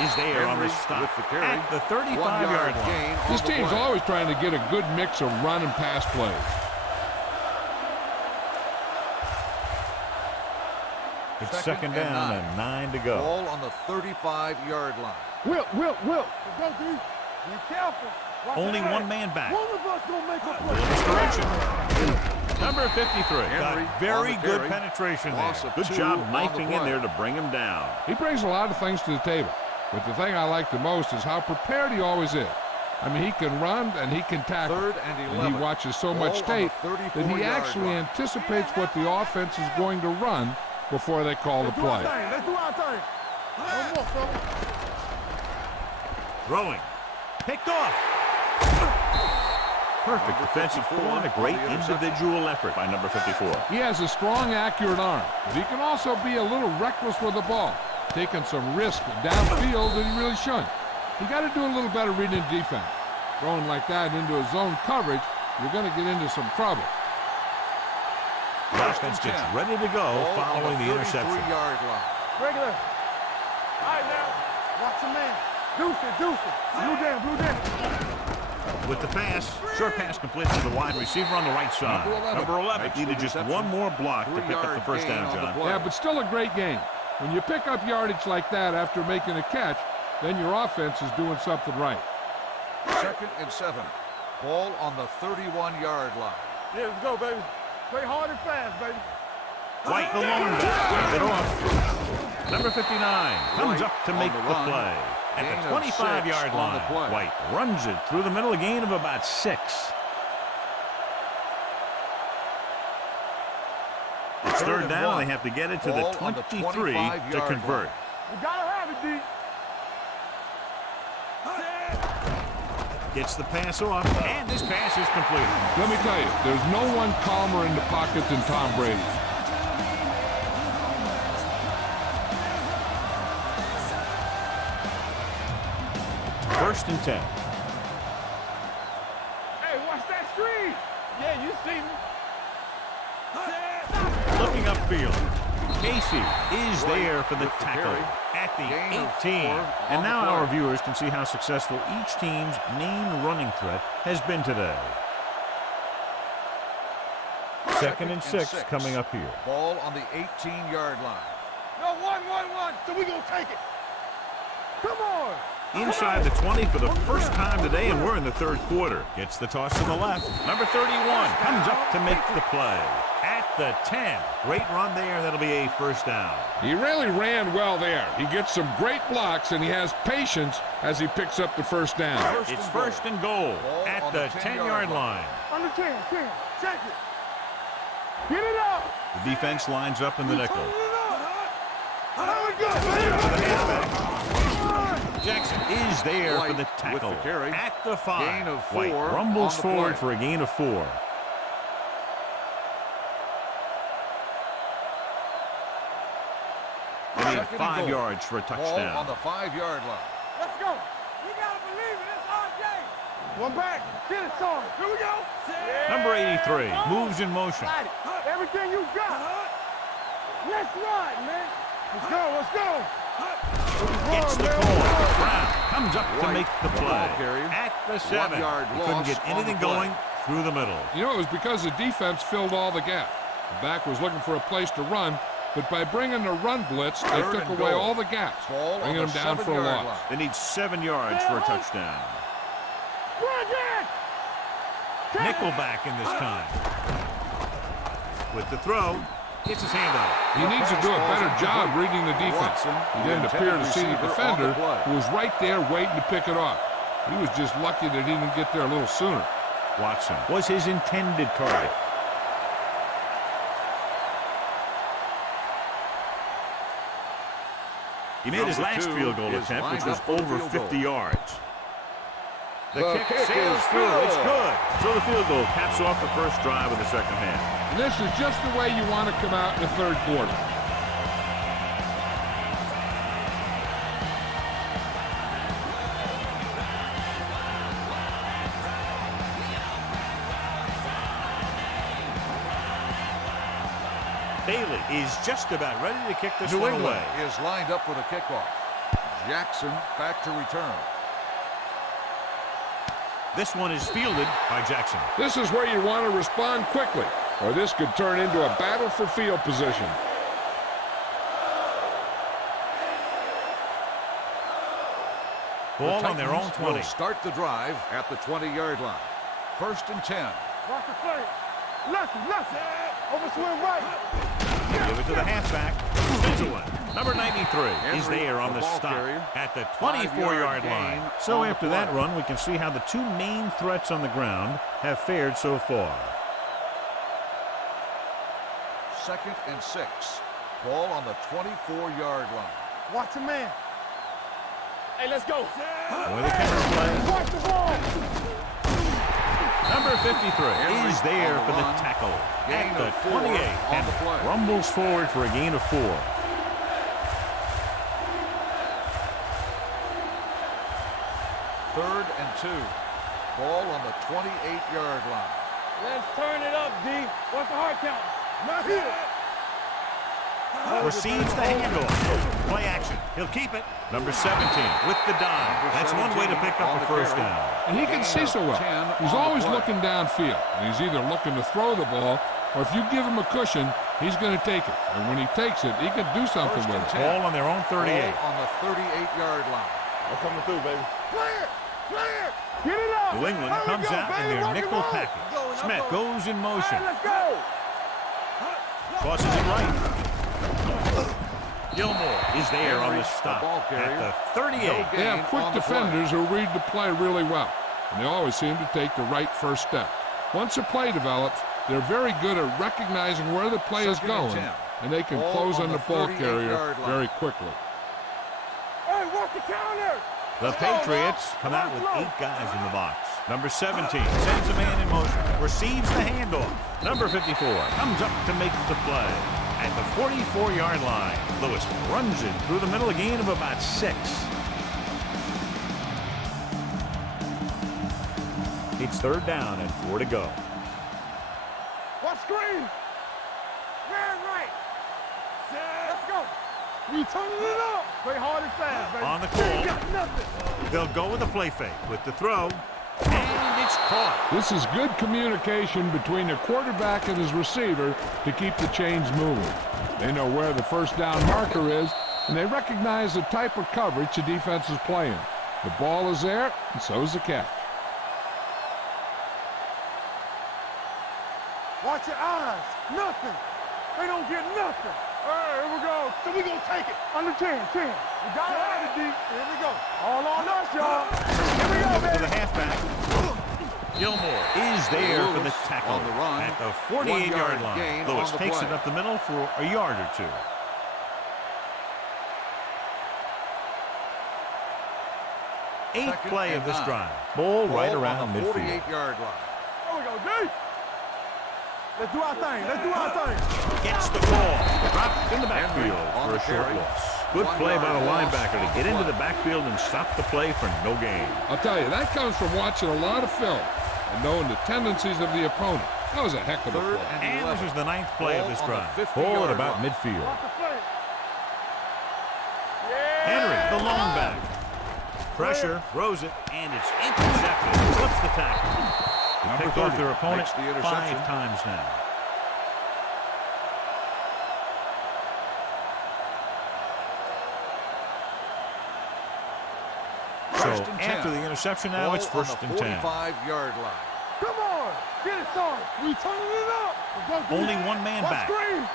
Is there on the stop at the 35-yard line. This team's always trying to get a good mix of run and pass plays. It's second down and 9 to go. Ball on the 35-yard line. Will. Let's go, D. Be careful. Watch only one man back. One of us gonna make a play. Misdirection. Number 53 got very good penetration there. Good job knifing in there to bring him down. He brings a lot of things to the table. But the thing I like the most is how prepared he always is. I mean, he can run and he can tackle. Third and 11. And he watches so much tape that he actually anticipates what the offense is going to run before they call the play. Let's do our thing. One more, fella. Throwing. Picked off. Perfect defensive pull and a great individual effort by number 54. He has a strong, accurate arm, but he can also be a little reckless with the ball, taking some risk downfield that he really shouldn't. You got to do a little better reading defense. Throwing like that into a zone coverage, you're going to get into some trouble. The offense gets ready to go following the interception. Regular. All right, now. Watch your man. Deuce it. Blue down. With the pass, short pass completed to the wide receiver on the right side. Number 11 needed just one more block to pick up the first down, John. Yeah, but still a great game. When you pick up yardage like that after making a catch, then your offense is doing something right. Second and 7. Ball on the 31-yard line. Yeah, let's go, baby. Play hard and fast, baby. White, the lone back, it off. Number 59 comes up to make the play. At the 25-yard line, White runs it through the middle, a gain of about 6. It's third down, they have to get it to the 23 to convert. You gotta have it, D. Gets the pass off, and this pass is completed. Let me tell you, there's no one calmer in the pocket than Tom Brady. First and 10. Hey, watch that screen. Yeah, you see me. Looking upfield. Casey is there for the tackle at the 18. And now our viewers can see how successful each team's main running threat has been today. Second and 6 coming up here. Ball on the 18-yard line. No, one. So we gonna take it. Come on. Inside the 20 for the first time today, and we're in the third quarter. Gets the toss to the left. Number 31 comes up to make the play. At the 10. Great run there. That'll be a first down. He really ran well there. He gets some great blocks, and he has patience as he picks up the first down. It's first and goal at the 10-yard line. On the 10. Check it. Get it up. The defense lines up in the nickel. There we go. Jackson is there for the tackle at the 5. Gain of 4. White rumbles forward for a gain of 4. 5 yards for a touchdown. Ball on the 5-yard line. Let's go. We got to believe it. It's our game. One back. Get it started. Here we go. Number 83 moves in motion. Everything you got. Let's ride, man. Let's go. Let's go. Gets the call. Brown comes up to White, make the the play. ball carrier. At the 7. 1 yard He couldn't loss get on anything the play. going through the middle. You know, it was because the defense filled all the gaps. The back was looking for a place to run, but by bringing the run blitz, they Third took and away goal. all the gaps, Ball on bringing the them down for a 7-yard loss. line. They need 7 yards for a touchdown. Nickelback in this time. With the throw, gets his hand up. He needs to do a better job reading the defense. He didn't appear to see the defender, who was right there waiting to pick it off. He was just lucky that he didn't get there a little sooner. Watson was his intended target. He made his last field goal attempt, which was over 50 yards. The kick sails through. It's good. So the field goal caps off the first drive of the second half. And this is just the way you want to come out in the third quarter. Bailey is just about ready to kick this New one England away. is lined up for the kickoff. Jackson back to return. This one is fielded by Jackson. This is where you want to respond quickly, or this could turn into a battle for field position. Ball on their own 20. Will start the drive at the 20-yard line. 1st and 10. Watch the play. Lucky. Overswing right. Give it to the halfback. Fizzle. Number 93 is there on the stop at the 24-yard line. So after that run, we can see how the two main threats on the ground have fared so far. 2nd and 6. Ball on the 24-yard line. Watch the man. Hey, let's go. With a counter play. Watch the ball. Number 53 is there for the tackle at the 28 and rumbles forward for a gain of 4. Third and 2. Ball on the 28-yard line. Let's turn it up, D. What's the hard count? Not here. Receives the handoff. Play action. He'll keep it. Number 17 with the dive. That's one way to pick up a first down. And he can see so well. He's always looking downfield. He's either looking to throw the ball, or if you give him a cushion, he's going to take it. And when he takes it, he can do something with it. Ball on their own 38. Ball on the 38-yard line. I'm coming through, baby. Play it. Get it up. New England comes out in their nickel package. Smith goes in motion. Let's go. Tosses it right. Gilmore is there on the stop at the 38. They have quick defenders who read the play really well, and they always seem to take the right first step. Once a play develops, they're very good at recognizing where the play is going, and they can close on the ball carrier very quickly. Hey, watch the counter. The Patriots come out with 8 guys in the box. Number 17 sends a man in motion, receives the handoff. Number 54 comes up to make the play. At the 44-yard line, Lewis runs it through the middle, a gain of about 6. It's 3rd down and 4 to go. Watch screen. Man right. Let's go. We turning it up. Play hard and fast, baby. On the Ain't call. got nothing. They'll go with a play fake with the throw, and it's caught. This is good communication between the quarterback and his receiver to keep the chains moving. They know where the first down marker is, and they recognize the type of coverage the defense is playing. The ball is there, and so is the catch. Watch your eyes. Nothing. They don't get nothing. All right, here we go. So we gonna take it. Under 10. We got it, D. Here we go. All on us, y'all. Here we go, To baby. the halfback. Gilmore is there for the tackle on the run. at the 48-yard line. gain Lewis on the takes play. it up the middle for a yard or 2. Eighth Second play of and this 9. drive. Ball right Ball around on the midfield. 48-yard line. There we go, D. Let's do our thing. Gets the ball. Dropped in the backfield on for the a short carry. loss. Good play by the linebacker to get into the backfield and stop the play for no gain. I'll tell you, that comes from watching a lot of film and knowing the tendencies of the opponent. That was a heck of a play. And this is the 9th play of this drive. Ball at about midfield. Henry, the lone back. Pressure, throws it, and it's intercepted. Flips the tackle. They picked off their opponent 5 times now. So after the interception now, it's 1st and 10. 45-yard line. Come on, get it started. We turning it up. Only one man back. Screen.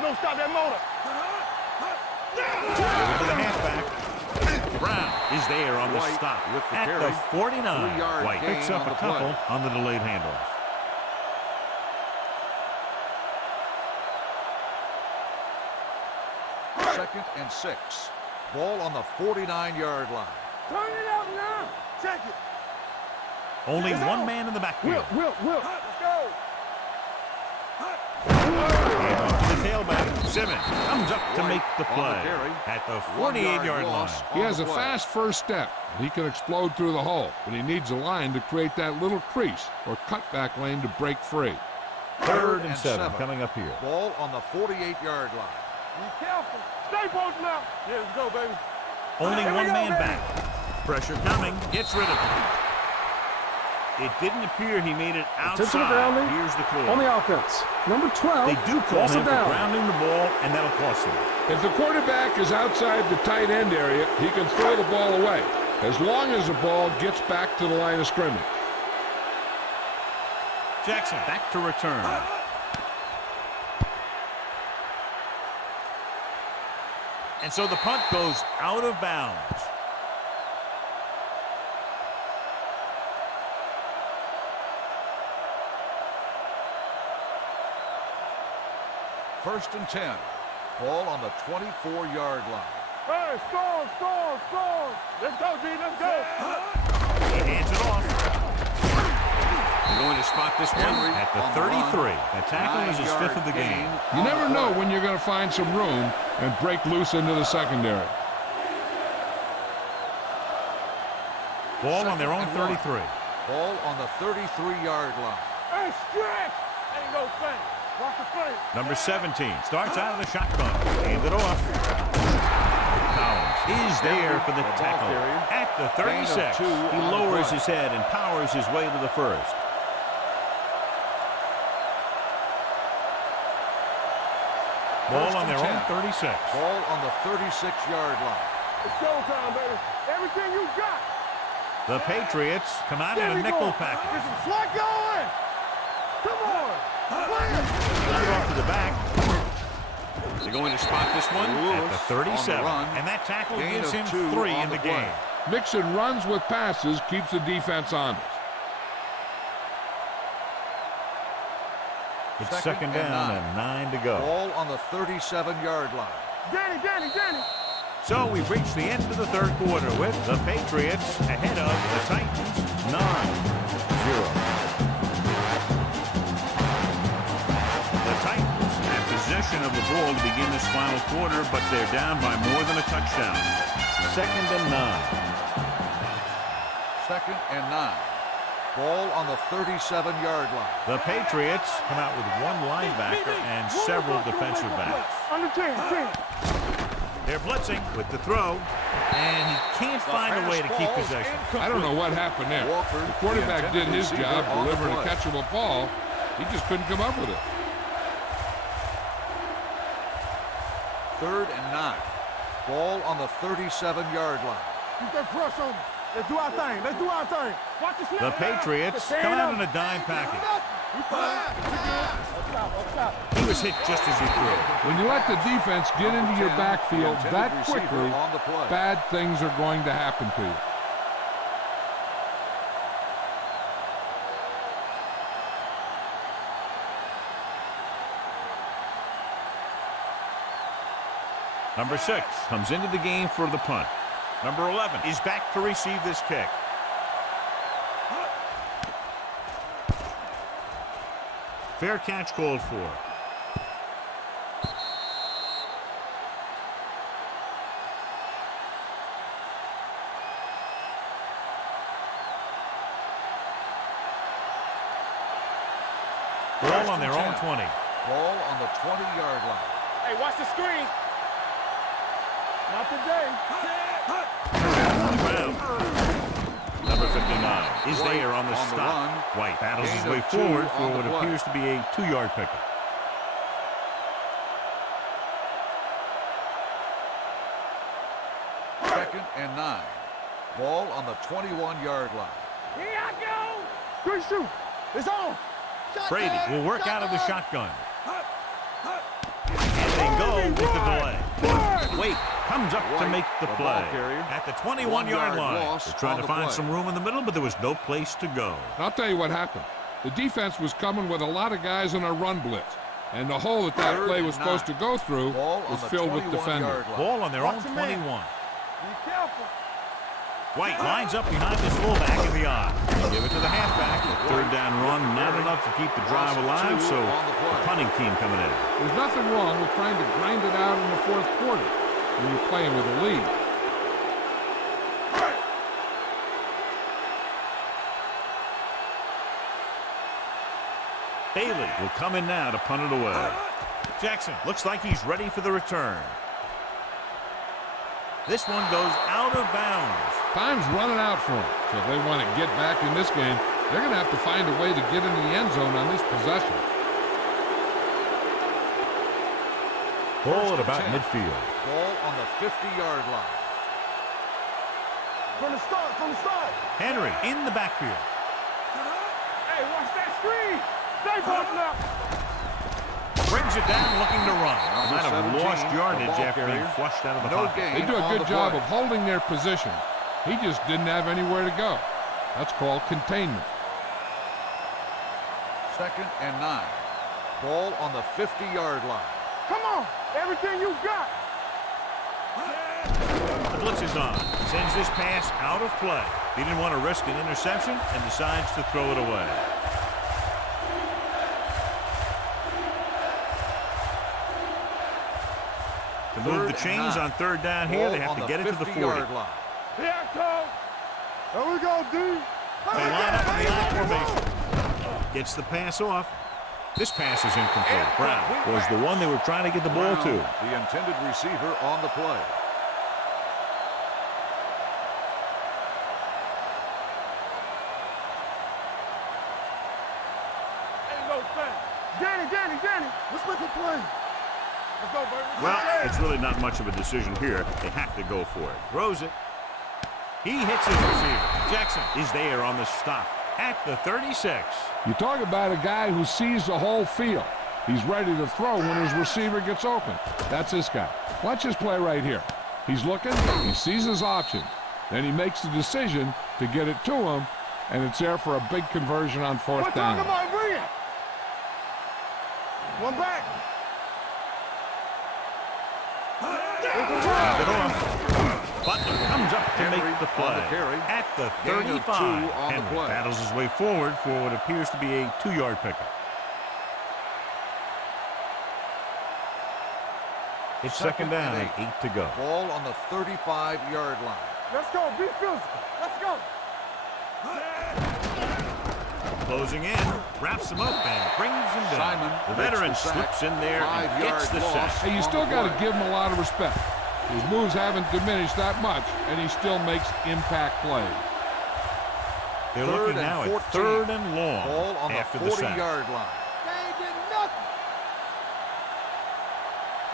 Don't stop that motor. Over to the halfback. Brown is there on the White stop with the at carry. the 49. 3-yard White gain picks up on a the couple play. on the delayed handoff. Second and 6. Ball on the 49-yard line. Turn it up now. Check it. Only one man in the backfield. Will. Let's go. And off to the tailback. Simmons comes up to make the play at the 48-yard line. He has a fast first step. He can explode through the hole, but he needs a line to create that little crease or cutback lane to break free. 3rd and 7 coming up here. Ball on the 48-yard line. Be careful. Stay posted now. Yeah, let's go, baby. Only Here we one go, man baby. back. Pressure coming. Gets rid of it. It didn't appear he made it outside. grounding. Here's the call. On the offense, number 12. They do call loss him of for down. grounding the ball, and that'll cost him. If the quarterback is outside the tight end area, he can throw the ball away, as long as the ball gets back to the line of scrimmage. Jackson back to return. And so the punt goes out of bounds. First and 10. Ball on the 24-yard line. Hey, score. Let's go, D. Let's go. He hands it off. They're going to spot this one at the 33. The tackle is his 5th of the game. You never know when you're going to find some room and break loose into the secondary. Ball on their own 33. Ball on the 33-yard line. Hey, stretch. Ain't no thing. Watch the play. Number 17 starts out of the shotgun. Hand it off. Collins is there for the tackle at the 36. He lowers his head and powers his way to the first. Ball on their own 36. Ball on the 36-yard line. It's showtime, baby. Everything you got. The Patriots come out in a nickel package. This is what going. Come on. Play it. Get off to the back. They're going to spot this one at the 37. And that tackle gives him 3 in the game. Mixing runs with passes keeps the defense honest. It's second down and 9 to go. Ball on the 37-yard line. Danny. So we've reached the end of the third quarter with the Patriots ahead of the Titans 9-0. The Titans have possession of the ball to begin this final quarter, but they're down by more than a touchdown. 2nd and 9. 2nd and 9. Ball on the 37-yard line. The Patriots come out with one linebacker and several defensive backs. Under 10. They're blitzing with the throw, and he can't find a way to keep possession. I don't know what happened there. The quarterback did his job delivering a catchable ball. He just couldn't come up with it. 3rd and 9. Ball on the 37-yard line. Keep that press on them. Let's do our thing. Watch the snap. The Patriots come out in a dime package. Up top. He was hit just as he threw. When you let the defense get into your backfield that quickly, on the play. bad things are going to happen to you. Number 6 comes into the game for the punt. Number 11 is back to receive this kick. Fair catch called for. Ball on their own 20. Ball on the 20-yard line. Hey, watch the screen. Not today. Number 59 is White there on the on the stop. run. White battles his Gain way of 2 forward for on the what play. appears to be a 2-yard pickup. Second and 9. Ball on the 21-yard line. Here I go. Good shoot. It's on. Brady will work out of the shotgun. And they go with the delay. Wait, comes up to make the the play. ball carrier. At the 21-yard line. loss They're trying on to the find play. some room in the middle, but there was no place to go. And I'll tell you what happened. The defense was coming with a lot of guys in a run blitz. And the hole that Third play and was supposed to 9. go through Ball on was the filled with 21-yard defenders. line. Ball on their own Watch the man. 21. Be careful. White lines up behind this fullback in the eye. Give it to the halfback. Third down run, not enough to keep the drive alive, so the punting team coming in. There's nothing wrong with trying to grind it out in the fourth quarter when you're playing with a lead. Bailey will come in now to punt it away. Jackson looks like he's ready for the return. This one goes out of bounds. Time's running out for them. So if they want to get back in this game, they're going to have to find a way to get into the end zone on this possession. Ball at about midfield. Ball on the 50-yard line. From the start. Henry in the backfield. Hey, watch that screen. Stay button up. Brings it down looking to run. Might have 17, lost yardage the ball after being carrier. flushed out of the No pocket. gain. They do a on good the job play. of holding their position. He just didn't have anywhere to go. That's called containment. Second and 9. Ball on the 50-yard line. Come on. Everything you got. The blitz is on. Sends this pass out of play. He didn't want to risk an interception and decides to throw it away. To move the chains on third down here, they have to get it to the 40. Line. Here I come. There we go, D. They line up in the I formation. Gets the pass off. This pass is incomplete. Brown was the one they were trying to get the ball to. The intended receiver on the play. Ain't no thing. Danny. Let's make a play. Let's go, baby. Well, it's really not much of a decision here. They have to go for it. Throws it. He hits his receiver. Jackson is there on the stop at the 36. You talk about a guy who sees the whole field. He's ready to throw when his receiver gets open. That's this guy. Watch this play right here. He's looking, he sees his option. Then he makes the decision to get it to him, and it's there for a big conversion on fourth down. About bring it. One back. Butler comes up to Henry make the on play. the carry. At the Gain of 35, 2 on the Henry play. battles his way forward for what appears to be a 2-yard pickup. It's second down and 8 to go. Ball on the 35-yard line. Let's go. Be physical. Let's go. Closing in, wraps him up and brings him down. Simon The veteran makes the sack. slips in there and gets 5-yard the loss. sack. Hey, you on still the got to play. give him a lot of respect. His moves haven't diminished that much, and he still makes impact plays. They're Third looking and now 14. at third and long Ball on after the the sack. 40-yard line. They ain't getting nothing.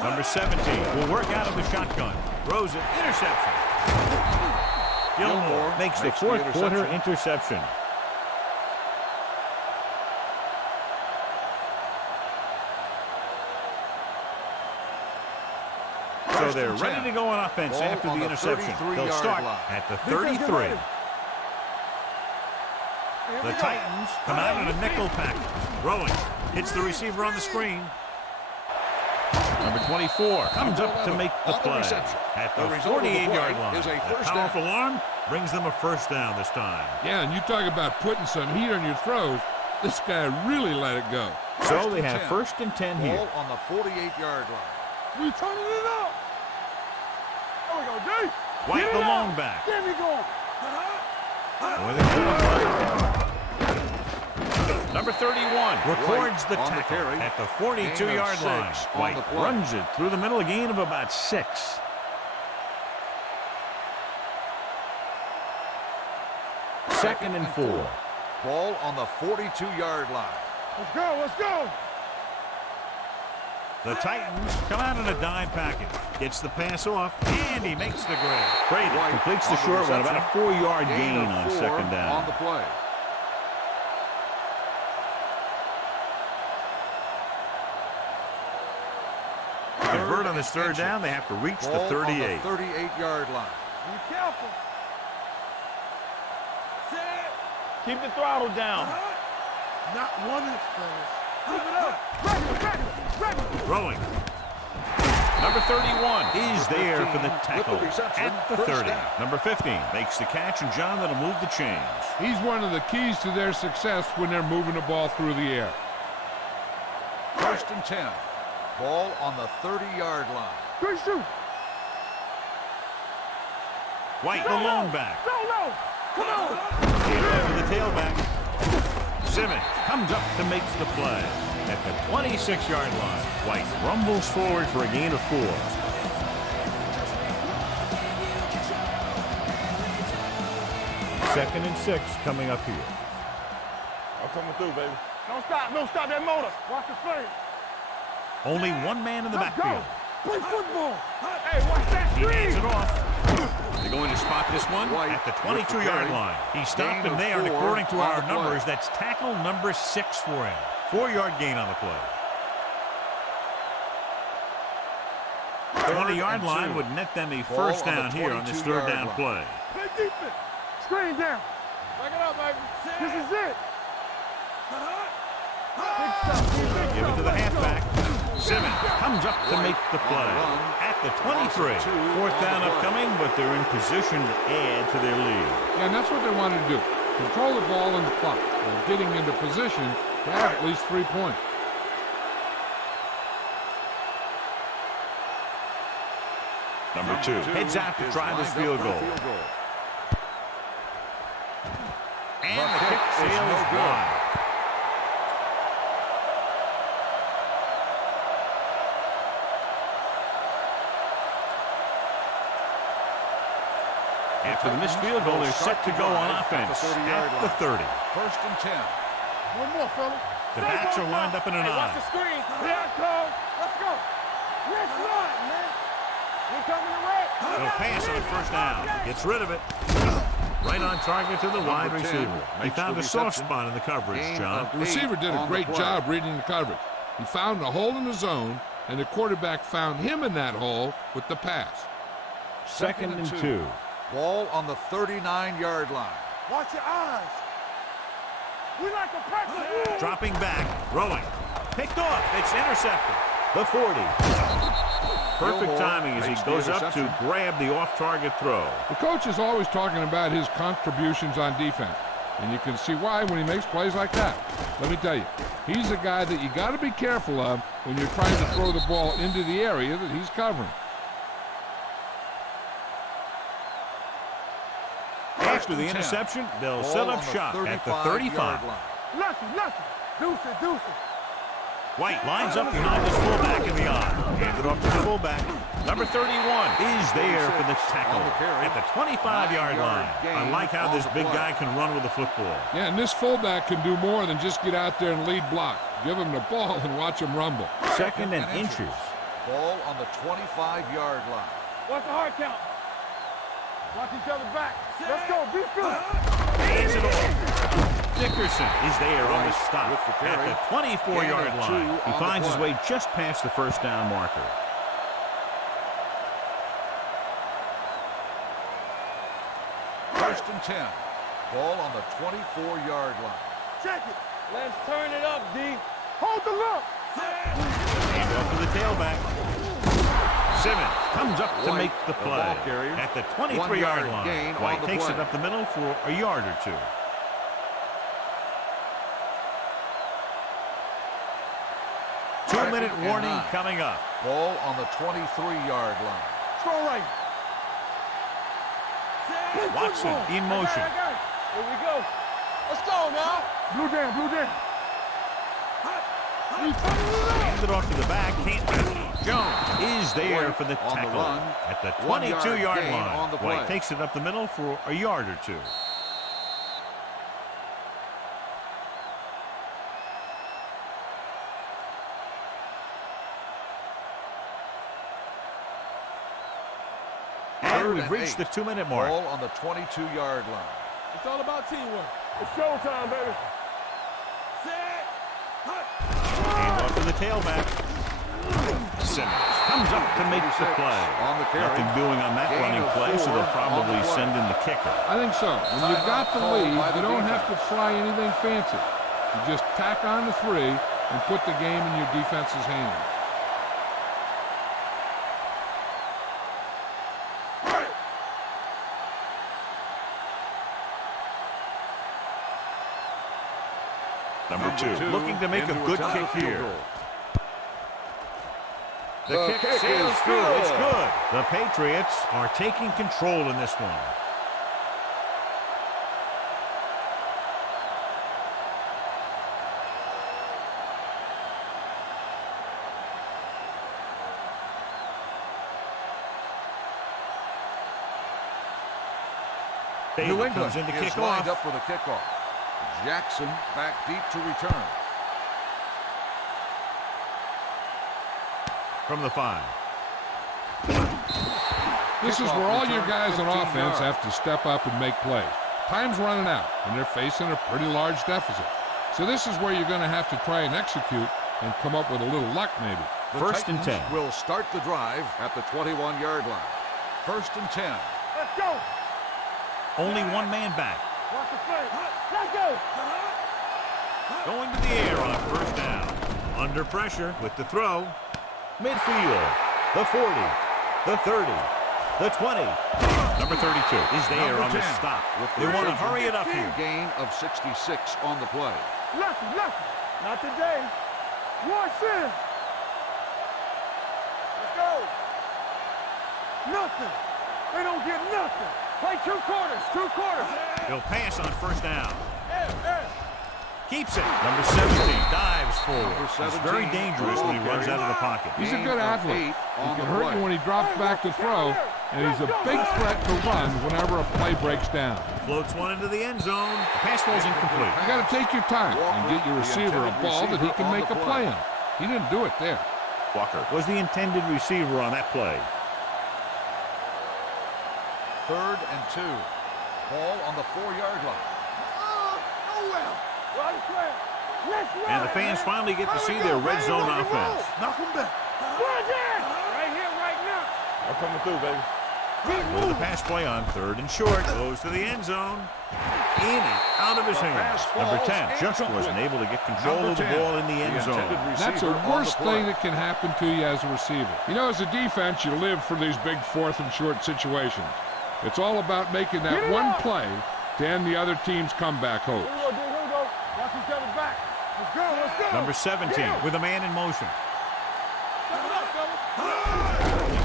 Number 17 will work out of the shotgun. Throws it. Interception. Gilmore makes the fourth quarter interception. So they're ready to go on offense Ball after on the the interception. 33-yard They'll start line. at the Defense, get 33. ready. The Titans come out in a nickel package. Throwing. Hits the receiver on the screen. Number 24 comes up to make the play. At the 48-yard line. The powerful arm brings them a first down this time. Yeah, and you talk about putting some heat on your throws. This guy really let it go. So they have first and 10 here. Ball on the 48-yard line. We turning it up. There we go, D. White Get the it long up. back. Get me going. With a good play. Number 31 records the tackle at the 42-yard line. White runs it through the middle, a gain of about 6. Second and 4. Ball on the 42-yard line. Let's go, let's go. The Titans come out in a dime package. Gets the pass off, and he makes the grab. Brady completes the short one, about a 4-yard gain on second down. On the play. To convert on this third down, they have to reach the 38. 38-yard line. Be careful. Keep the throttle down. Not 1 inch, fellas. Keep it up. Throwing. Number 31 is there for the tackle at the 30. Number 15 makes the catch, and John, that'll move the chains. He's one of the keys to their success when they're moving the ball through the air. First and 10. Ball on the 30-yard line. Good shoot. White, the lone back. No. Come on. To the tailback. Simmons comes up to make the play. At the 26-yard line, White rumbles forward for a gain of 4. Second and 6 coming up here. I'm coming through, baby. Don't stop that motor. Watch the play. Only one man in the backfield. Play football. Hey, watch that He screen. hands it off. They're going to spot this one at the 22-yard line. He stopped him there, and according to our numbers, that's tackle number 6 for him. 4-yard gain on the play. 20-yard line would net them a first down here on this third down play. Play defense. Screen down. Back it up, baby. This is it. Give it to the halfback. Simmons comes up to make the play at the 23. 4th down upcoming, but they're in position to add to their lead. Yeah, and that's what they wanted to do. Control the ball and the clock while getting into position to have at least 3 points. Number 2 heads out to try this field goal. And the kick sails wide. After the missed field goal, they're set to go on offense at the 30. First and 10. One more, fella. The backs are lined up in an Watch eye. the screen. Here it comes. Let's go. Let's run, man. We coming to red. He'll pass on first down. Gets rid of it. Right on target to the wide receiver. He found a soft spot in the coverage, John. The receiver did a great job reading the coverage. He found a hole in the zone, and the quarterback found him in that hole with the pass. Second and 2. Ball on the 39-yard line. Watch your eyes. We like to practice. Dropping back, throwing. Picked off. It's intercepted. The 40. Perfect timing as he goes up to grab the off-target throw. The coach is always talking about his contributions on defense, and you can see why when he makes plays like that. Let me tell you, he's a guy that you got to be careful of when you're trying to throw the ball into the area that he's covering. After the interception, they'll set up shop at the 35. Lucky. Deuce it. White lines up behind his fullback in the eye. Handed off to the fullback. Number 31 is there for the tackle at the 25-yard line. I like how this big guy can run with the football. Yeah, and this fullback can do more than just get out there and lead block. Give him the ball and watch him rumble. Second and inches. Ball on the 25-yard line. Watch the hard count. Watch each other back. Let's go. Be good. Hands it off. Dickerson is there on the stop at the 24-yard line. He finds his way just past the first down marker. First and 10. Ball on the 24-yard line. Check it. Let's turn it up, D. Hold the look. Hand off to the tailback. Simmons comes up to make the play at the 23-yard line. White takes it up the middle for a yard or 2. Two-minute warning coming up. Ball on the 23-yard line. Throw right. Watson in motion. Here we go. Let's go now. Blue down. Hands it off to the back. Can't. Jones is there for the tackle at the 22-yard line. White takes it up the middle for a yard or two. And we've reached the 2-minute mark. Ball on the 22-yard line. It's all about teamwork. It's showtime, baby. Hand off to the tailback. Simmons comes up to make the play. On the carry. Nothing doing on that running play, so they'll probably send in the kicker. I think so. When you've got the lead, you don't have to try anything fancy. You just tack on the 3 and put the game in your defense's hands. Number 2 looking to make a good kick here. The kick sails through. It's good. The Patriots are taking control in this one. New England comes in to kick lined off. up for the kickoff. Jackson back deep to return. From the 5. This is where all your guys on offense have to step up and make plays. Time's running out, and they're facing a pretty large deficit. So this is where you're going to have to try and execute and come up with a little luck, maybe. First and 10. Will start the drive at the 21-yard line. First and 10. Let's go. Only one man back. Watch the play. Let's go. Going to the air on first down. Under pressure with the throw. Midfield. The 40. The 30. The 20. Number 32 is there on the stop. They want to hurry it up here. Gain of 66 on the play. Nothing. Not today. Watch this. Let's go. Nothing. They don't get nothing. Play 2 quarters. 2 quarters. He'll pass on first down. Keeps it. Number 17 dives forward. He's very dangerous when he runs out of the pocket. He's a good athlete. He can hurt you when he drops back to throw, and he's a big threat to run whenever a play breaks down. Floats one into the end zone. The pass ball's incomplete. You got to take your time and get your receiver a ball that he can make a play on. He didn't do it there. Walker was the intended receiver on that play. Third and 2. Ball on the 4-yard line. And the fans finally get to see their red zone offense. Knock him back. Right here, right now. I'm coming through, baby. With the pass play on third and short. Goes to the end zone. In and out of his hands. Number 10 just wasn't able to get control of the ball in the end zone. That's the worst thing that can happen to you as a receiver. You know, as a defense, you live for these big 4th and short situations. It's all about making that one play to end the other team's comeback hopes. Here we go. Watch each other back. Let's go. Number 17 with a man in motion.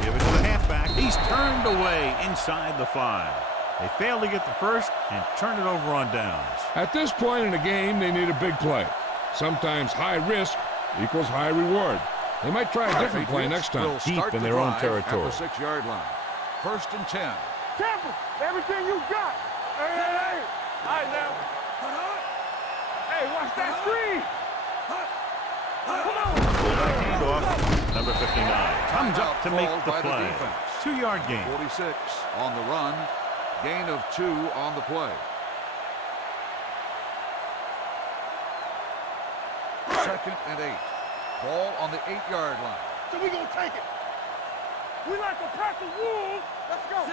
Give it to the halfback. He's turned away inside the 5. They fail to get the first and turn it over on downs. At this point in the game, they need a big play. Sometimes high risk equals high reward. They might try a different play next time. Deep in their own territory. At the 6-yard line. First and 10. Tampa, everything you got. Hey. All right, now. Hey, watch that screen. Come on. Handoff. Number 59 comes up to make the play. 2-yard gain. 46 on the run. Gain of 2 on the play. Second and 8. Ball on the 8-yard line. So we gonna take it. We like a pack of wolves. Let's go.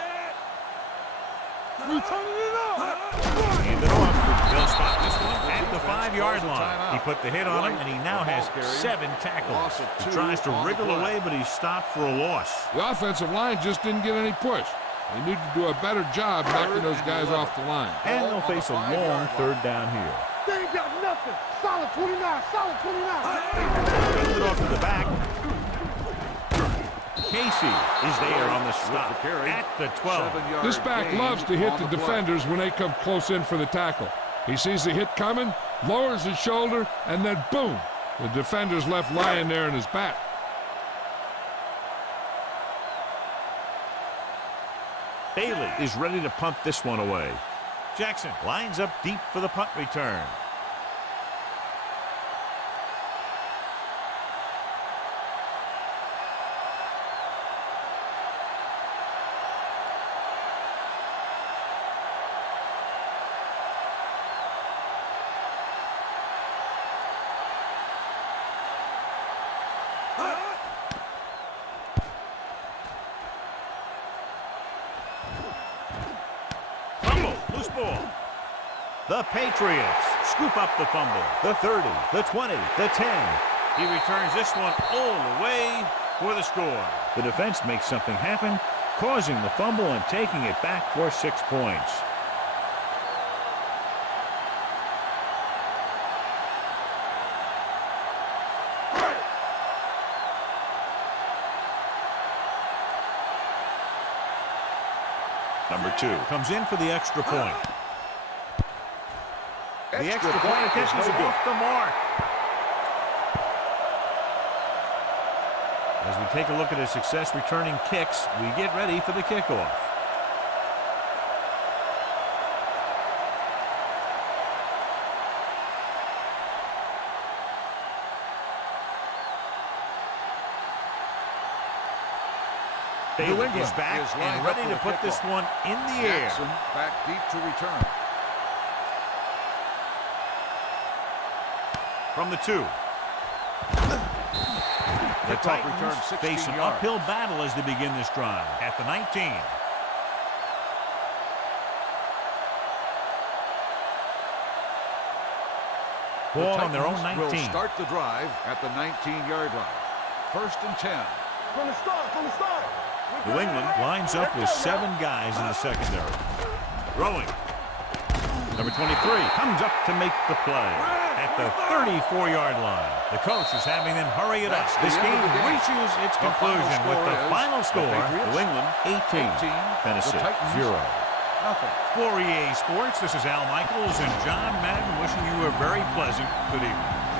We turning it up. Hand it off. They'll spot this one at the 5-yard line. He put the hit on him, and he now has 7 tackles. He tries to wriggle away, but he's stopped for a loss. The offensive line just didn't get any push. They need to do a better job knocking those guys off the line. And they'll face a long 3rd down here. They ain't got nothing. Solid 29. Solid 29. Hands it off to the back. Casey is there on the stop at the 12. This back loves to hit the defenders when they come close in for the tackle. He sees the hit coming, lowers his shoulder, and then boom, The defender's left lying there in his bat. Bailey is ready to punt this one away. Jackson lines up deep for the punt return. Loose ball. The Patriots scoop up the fumble. The 30, the 20, the 10. He returns this one all the way for the score. The defense makes something happen, causing the fumble and taking it back for 6 points. Number 2 comes in for the extra point. The extra point attempt is off the mark. As we take a look at his success returning kicks, we get ready for the kickoff. Bailey is back and ready to put this one in the air. Jackson back deep to return. From the 2. The Titans face an uphill battle as they begin this drive at the 19. Ball on their own 19. Will start the drive at the 19-yard line. 1st and 10. From the start, from the start. New England lines up with 7 guys in the secondary. Throwing. Number 23 comes up to make the play at the 34-yard line. The coach is having them hurry it up. This game reaches its conclusion with the final score. New England 18, Tennessee 0. For EA Sports, this is Al Michaels and John Madden wishing you a very pleasant good evening.